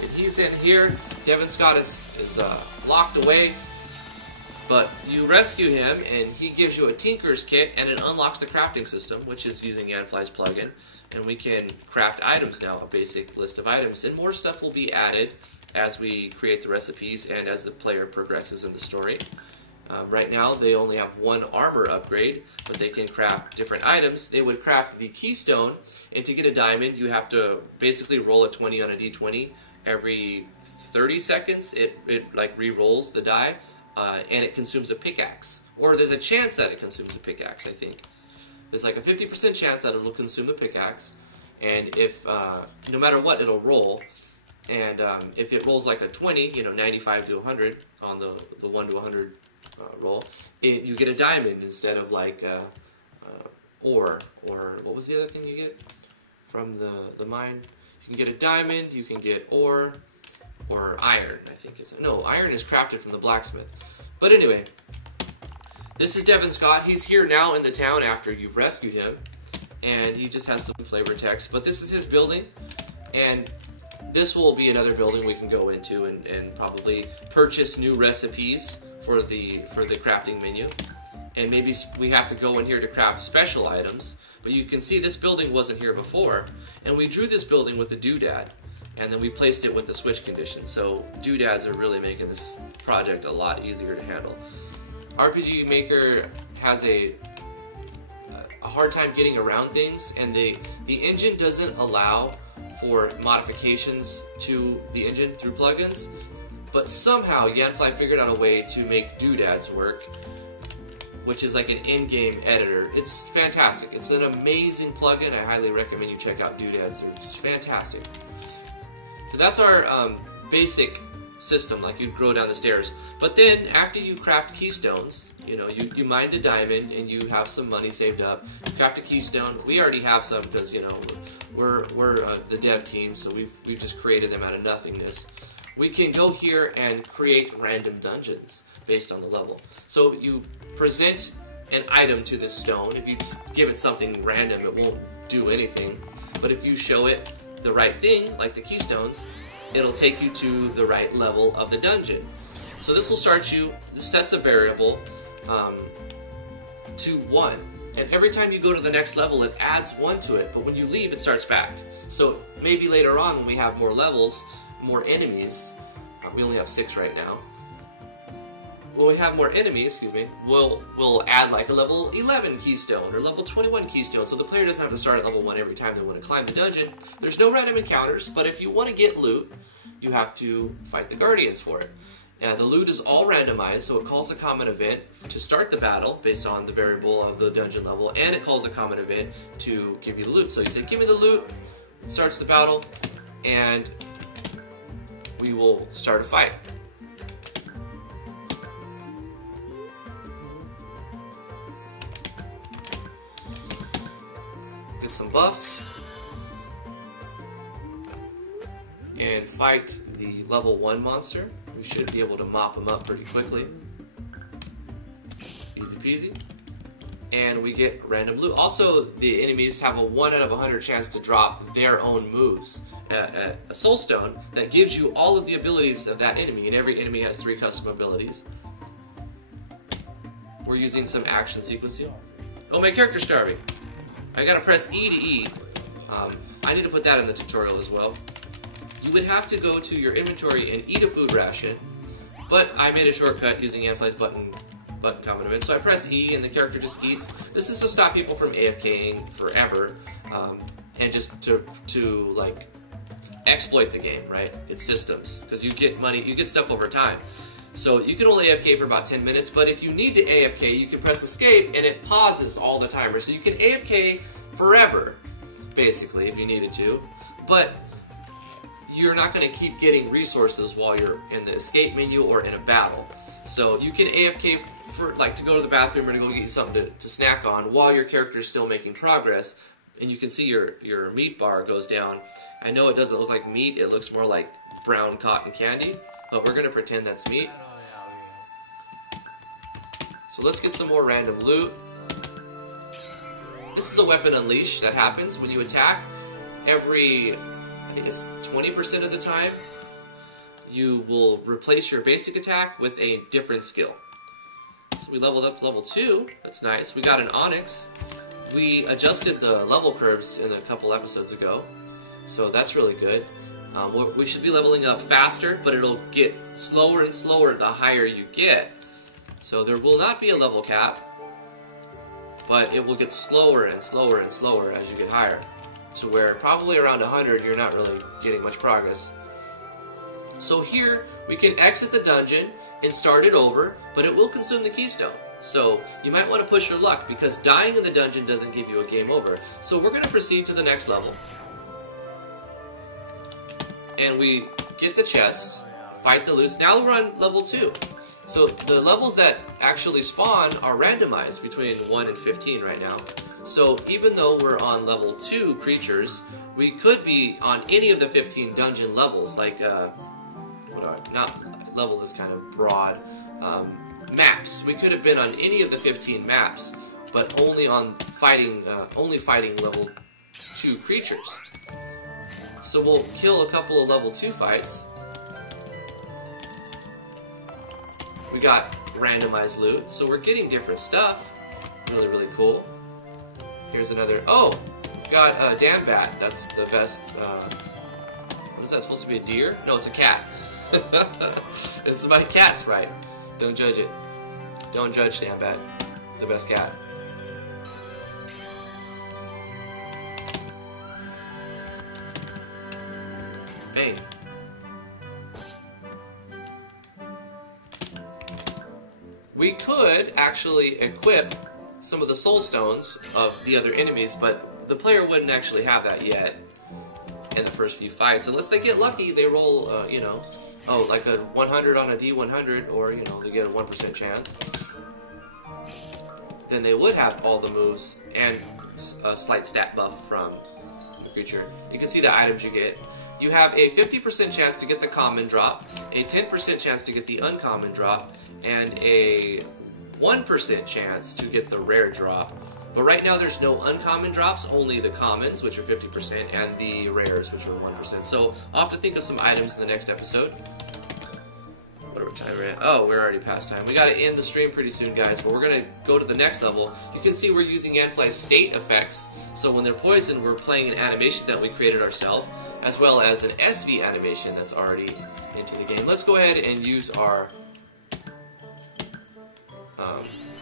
And he's in here. Devin Scott is locked away, but you rescue him, and he gives you a Tinker's Kit, and it unlocks the crafting system, which is using Yanfly's plugin. And we can craft items now, a basic list of items, and more stuff will be added as we create the recipes and as the player progresses in the story. Right now, they only have one armor upgrade, but they can craft different items. They would craft the keystone, and to get a diamond, you have to basically roll a 20 on a d20 every 30 seconds. It like re-rolls the die, and it consumes a pickaxe. Or there's a chance that it consumes a pickaxe, I think. There's like a 50% chance that it'll consume the pickaxe, and if, no matter what, it'll roll. And if it rolls like a 20, 95 to 100 on the 1 to 100 roll, you get a diamond instead of like ore, or what was the other thing you get from the mine? You can get a diamond, you can get ore, or iron, I think is. No, iron is crafted from the blacksmith. But anyway, this is Devin Scott. He's here now in the town after you've rescued him, and he just has some flavor text. But this is his building, and this will be another building we can go into and probably purchase new recipes for the crafting menu. And maybe we have to go in here to craft special items. But you can see this building wasn't here before, and we drew this building with a doodad, and then we placed it with the switch condition. So doodads are really making this project a lot easier to handle. RPG Maker has a hard time getting around things, and the engine doesn't allow for modifications to the engine through plugins, but somehow Yanfly figured out a way to make doodads work, which is like an in-game editor. It's fantastic. It's an amazing plugin. I highly recommend you check out doodads. They're just fantastic. That's our basic system, like you'd grow down the stairs. But then after you craft keystones, you know, you mined a diamond and you have some money saved up. You craft a keystone. We already have some because, you know, we're the dev team, so we've just created them out of nothingness. We can go here and create random dungeons based on the level. So you present an item to this stone. If you give it something random, it won't do anything. But if you show it the right thing, like the keystones, it'll take you to the right level of the dungeon. So this will start you, this sets a variable to 1. And every time you go to the next level, it adds 1 to it. But when you leave, it starts back. So maybe later on when we have more levels, more enemies, we only have 6 right now. When we have more enemies, excuse me, we'll add like a level 11 keystone or level 21 keystone, so the player doesn't have to start at level 1 every time they want to climb the dungeon. There's no random encounters, but if you want to get loot, you have to fight the guardians for it. The loot is all randomized, so it calls a common event to start the battle based on the variable of the dungeon level, and it calls a common event to give you the loot. So you say, give me the loot, it starts the battle, and we will start a fight. Get some buffs and fight the level 1 monster. We should be able to mop him up pretty quickly. Easy peasy. And we get random loot. Also, the enemies have a 1 out of 100 chance to drop their own moves. A soul stone that gives you all of the abilities of that enemy, and every enemy has 3 custom abilities. We're using some action sequencing. Oh, my character's starving. I gotta press E to E. I need to put that in the tutorial as well. You would have to go to your inventory and eat a food ration, but I made a shortcut using Anfly's button common event. So I press E and the character just eats. This is to stop people from AFKing forever, and just to like exploit the game, right? It's systems, because you get money, you get stuff over time. So you can only AFK for about 10 minutes, but if you need to AFK, you can press escape and it pauses all the timer. So you can AFK forever, basically, if you needed to. But you're not going to keep getting resources while you're in the escape menu or in a battle. So you can AFK for, like, to go to the bathroom or to go get you something to snack on while your character is still making progress. And you can see your meat bar goes down. I know it doesn't look like meat, it looks more like brown cotton candy, but we're going to pretend that's meat. So let's get some more random loot. This is a weapon unleash that happens when you attack. Every, I think it's 20% of the time, you will replace your basic attack with a different skill. So we leveled up to level 2, that's nice. We got an onyx. We adjusted the level curves in a couple episodes ago, so that's really good. We should be leveling up faster, but it'll get slower and slower the higher you get. So there will not be a level cap, but it will get slower and slower and slower as you get higher. So where probably around 100 you're not really getting much progress. So here we can exit the dungeon and start it over, but it will consume the keystone. So you might want to push your luck, because dying in the dungeon doesn't give you a game over. So we're going to proceed to the next level. And we get the chests, fight the loose. Now we're on level 2. So the levels that actually spawn are randomized between 1 and 15 right now. So even though we're on level 2 creatures, we could be on any of the 15 dungeon levels, like, not level is kind of broad, maps. We could have been on any of the 15 maps, but only on fighting level 2 creatures. So we'll kill a couple of level 2 fights. We got randomized loot, so we're getting different stuff. Really, really cool. Here's another, oh, got a dam bat. That's the best, what is that, supposed to be a deer? No, it's a cat. It's my cat's right. Don't judge it. Don't judge dam bat. The best cat. Bang. We could actually equip some of the soul stones of the other enemies, but the player wouldn't actually have that yet. in the first few fights. Unless they get lucky, they roll, you know, oh, like a 100 on a D100, or, you know, they get a 1% chance. Then they would have all the moves and a slight stat buff from the creature. You can see the items you get. You have a 50% chance to get the common drop, a 10% chance to get the uncommon drop, and a 1% chance to get the rare drop. But right now there's no uncommon drops, only the commons, which are 50%, and the rares, which are 1%. So I'll have to think of some items in the next episode. What time we're at? Oh, we're already past time. We gotta end the stream pretty soon, guys, but we're gonna go to the next level. You can see we're using Anfly's state effects. So when they're poisoned, we're playing an animation that we created ourselves, as well as an SV animation that's already into the game. Let's go ahead and use our...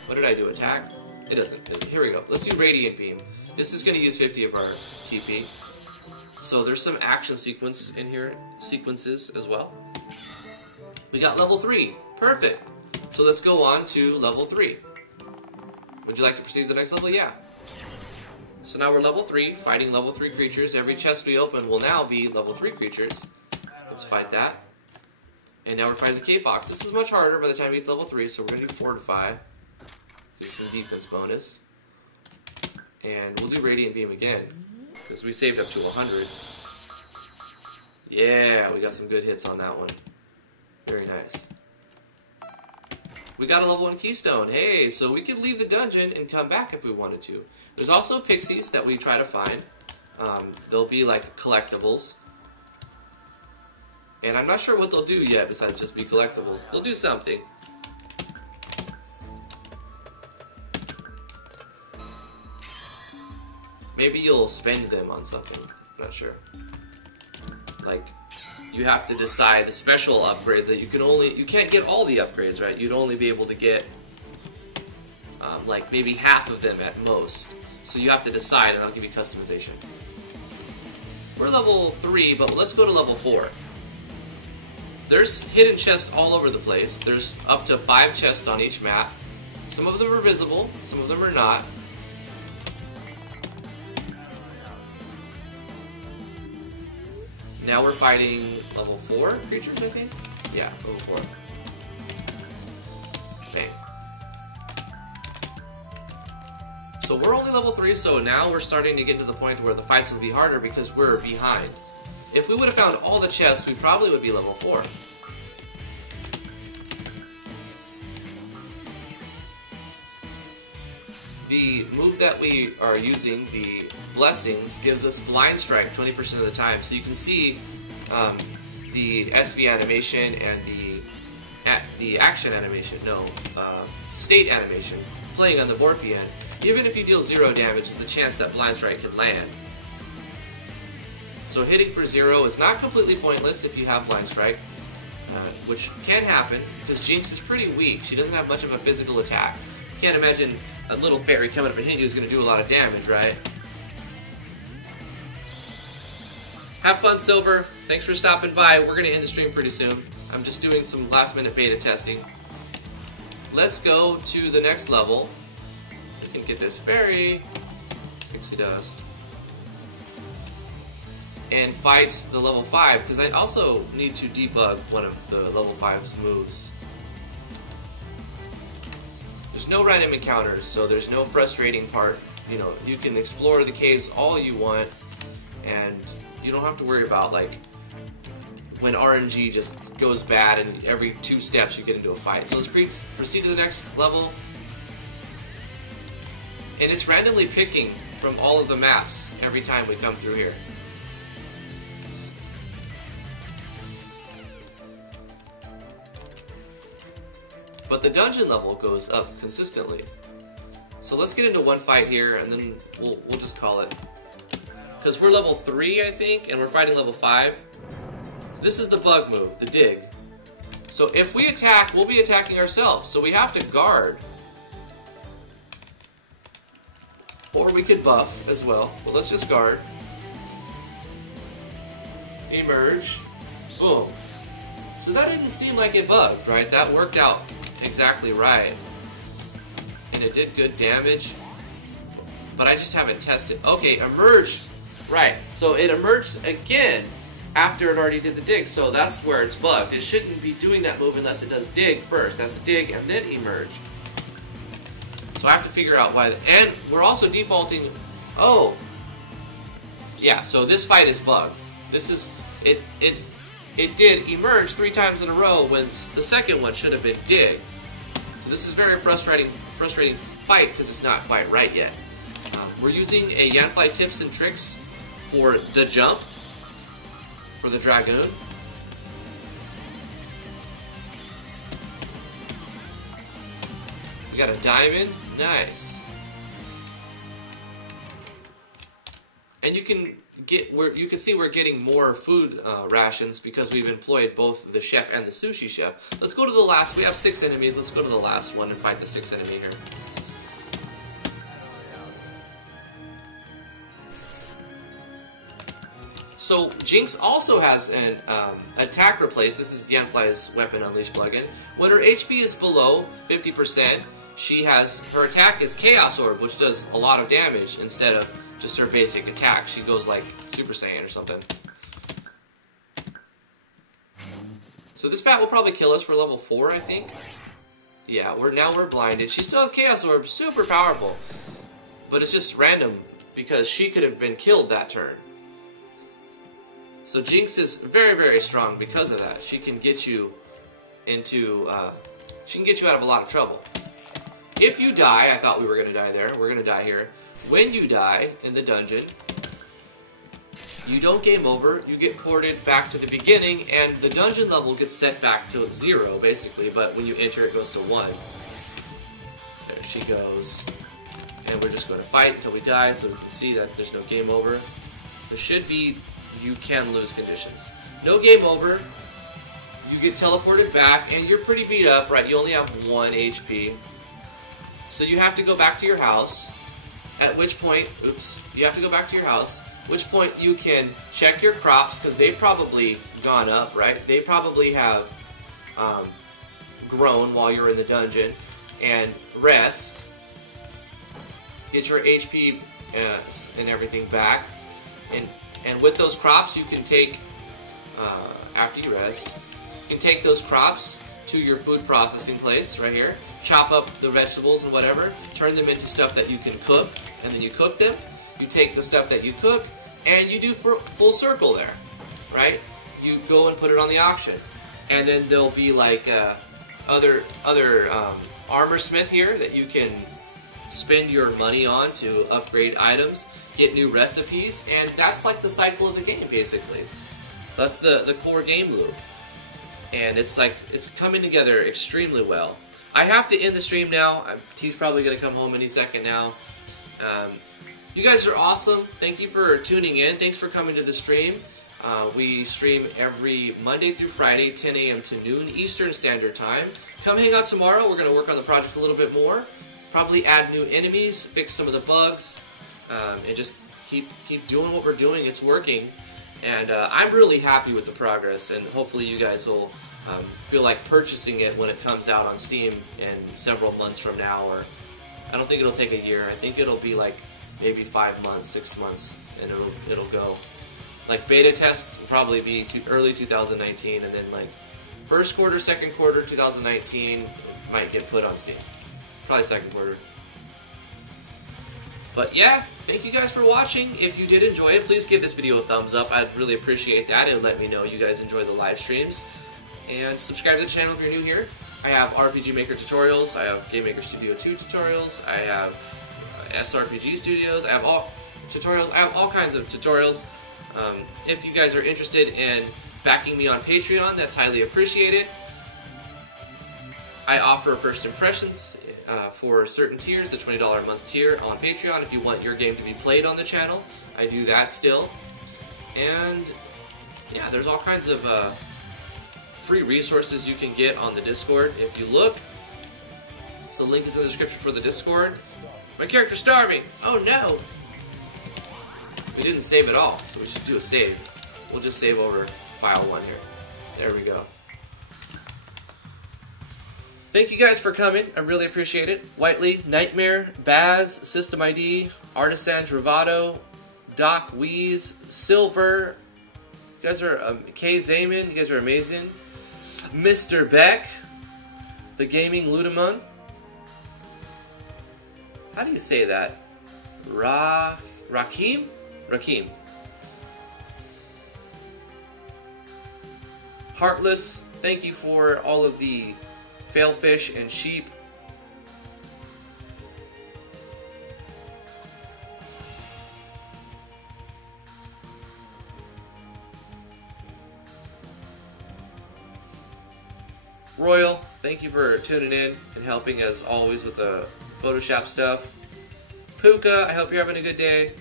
what did I do? Attack? It doesn't. Here we go. Let's do Radiant Beam. This is going to use 50 of our TP. So there's some action sequences in here, sequences as well. We got level 3. Perfect. So let's go on to level 3. Would you like to proceed to the next level? Yeah. So now we're level 3, fighting level 3 creatures. Every chest we open will now be level 3 creatures. Let's fight that. And now we're fighting the K-Fox. This is much harder by the time we get to level 3, so we're going to do Fortify. Get some defense bonus. And we'll do Radiant Beam again, because we saved up to 100. Yeah, we got some good hits on that one. Very nice. We got a level 1 Keystone. Hey, so we could leave the dungeon and come back if we wanted to. There's also pixies that we try to find. They'll be like collectibles. And I'm not sure what they'll do yet besides just be collectibles. They'll do something. Maybe you'll spend them on something. I'm not sure. Like, you have to decide the special upgrades that you can't get all the upgrades, right? You'd only be able to get like maybe half of them at most. So you have to decide, and I'll give you customization. We're level 3, but let's go to level 4. There's hidden chests all over the place. There's up to 5 chests on each map. Some of them are visible, some of them are not. Now we're fighting level 4 creatures, I think? Yeah, level 4. Bang. So we're only level 3, so now we're starting to get to the point where the fights will be harder because we're behind. If we would have found all the chests, we probably would be level 4. The move that we are using, the Blessings, gives us Blind Strike 20% of the time. So you can see the SV animation and the action animation, state animation, playing on the Vorpian. Even if you deal 0 damage, there's a chance that Blind Strike can land. So hitting for 0 is not completely pointless if you have Blind Strike, which can happen, because Jinx is pretty weak. She doesn't have much of a physical attack. You can't imagine a little fairy coming up and hitting you is going to do a lot of damage, right? Have fun, Silver. Thanks for stopping by. We're going to end the stream pretty soon. I'm just doing some last-minute beta testing. Let's go to the next level. We can get this fairy, Pixie Dust, and fight the level 5, because I also need to debug one of the level 5's moves. There's no random encounters, so there's no frustrating part. You know, you can explore the caves all you want, and you don't have to worry about, like, when RNG just goes bad and every 2 steps you get into a fight. So let's proceed to the next level. And it's randomly picking from all of the maps every time we come through here. But the dungeon level goes up consistently. So let's get into one fight here, and then we'll just call it. Because we're level 3, I think, and we're fighting level 5. So this is the bug move, the dig. So if we attack, we'll be attacking ourselves. So we have to guard. Or we could buff as well. But let's just guard. Emerge. Boom. So that didn't seem like it bugged, right? That worked out exactly right. And it did good damage. But I just haven't tested. Okay, emerge. Right, so it emerged again after it already did the dig, so that's where it's bugged. It shouldn't be doing that move unless it does dig first. That's dig and then emerge. So I have to figure out why. And we're also defaulting. Oh, yeah. So this fight is bugged. This is it. It did emerge 3 times in a row when the second one should have been dig. So this is very frustrating fight because it's not quite right yet. We're using a Yanfly tips and tricks for the jump for the Dragoon. We got a diamond. Nice. And you can see we're getting more food rations because we've employed both the chef and the sushi chef. Let's go to the last. We have 6 enemies. Let's go to the last one and fight the 6th enemy here. So Jinx also has an attack replace. This is Yanfly's weapon unleash plugin. When her HP is below 50%, her attack is Chaos Orb, which does a lot of damage instead of just her basic attack. She goes like Super Saiyan or something. So this bat will probably kill us for level 4, I think. Yeah, now we're blinded. She still has Chaos Orb, super powerful. But it's just random because she could have been killed that turn. So Jinx is very, very strong because of that. She can get you into, she can get you out of a lot of trouble. If you die, I thought we were going to die there. We're going to die here. When you die in the dungeon, you don't game over. You get ported back to the beginning, and the dungeon level gets set back to 0, basically. But when you enter, it goes to 1. There she goes. And we're just going to fight until we die, so we can see that there's no game over. There should be you can lose conditions. No game over. You get teleported back, and you're pretty beat up, right? You only have 1 HP. So you have to go back to your house, at which point, you have to go back to your house, which point you can check your crops, because they've probably gone up, right? They probably have grown while you're in the dungeon, and rest, get your HP and everything back, and with those crops you can take, after you rest, you can take those crops to your food processing place, right here, chop up the vegetables and whatever, turn them into stuff that you can cook, and then you cook them. You take the stuff that you cook, and you do full circle there, right? You go and put it on the auction. And then there'll be like other armor smith here that you can spend your money on to upgrade items, get new recipes, and that's like the cycle of the game, basically. That's the core game loop. And it's like, it's coming together extremely well. I have to end the stream now. T's probably going to come home any second now. You guys are awesome. Thank you for tuning in. Thanks for coming to the stream. We stream every Monday through Friday, 10 a.m. to noon Eastern Standard Time. Come hang out tomorrow. We're going to work on the project a little bit more. Probably add new enemies, fix some of the bugs, and just keep doing what we're doing. It's working. And I'm really happy with the progress, and hopefully you guys will feel like purchasing it when it comes out on Steam in several months from now, or I don't think it'll take a year. I think it'll be like maybe 5 months, 6 months, and it'll go. Like beta tests will probably be early 2019, and then like first quarter, second quarter 2019 might get put on Steam. Probably second quarter. But yeah, thank you guys for watching. If you did enjoy it, please give this video a thumbs up. I'd really appreciate that. It'll let me know you guys enjoy the live streams. And subscribe to the channel if you're new here. I have RPG Maker tutorials. I have Game Maker Studio 2 tutorials. I have SRPG Studios. I have all tutorials. I have all kinds of tutorials. If you guys are interested in backing me on Patreon, that's highly appreciated. I offer first impressions for certain tiers, the $20 a month tier on Patreon if you want your game to be played on the channel. I do that still. And yeah, there's all kinds of free resources you can get on the Discord if you look. So the link is in the description for the Discord. My character's starving! Oh no! We didn't save at all, so we should do a save. We'll just save over file 1 here. There we go. Thank you guys for coming. I really appreciate it. Whiteley, Nightmare, Baz, System ID, Artisan, Travado, Doc Weeze, Silver. You guys are K Zaman. You guys are amazing. Mr. Beck, the Gaming Ludamon. How do you say that? Rakim. Heartless. Thank you for all of the failfish and sheep. Royal, thank you for tuning in and helping as always with the Photoshop stuff. Puka, I hope you're having a good day.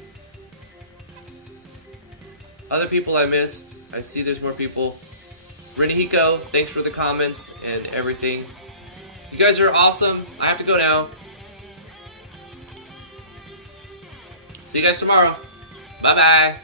Other people I missed, I see there's more people. Renihiko, thanks for the comments and everything. You guys are awesome. I have to go now. See you guys tomorrow. Bye-bye.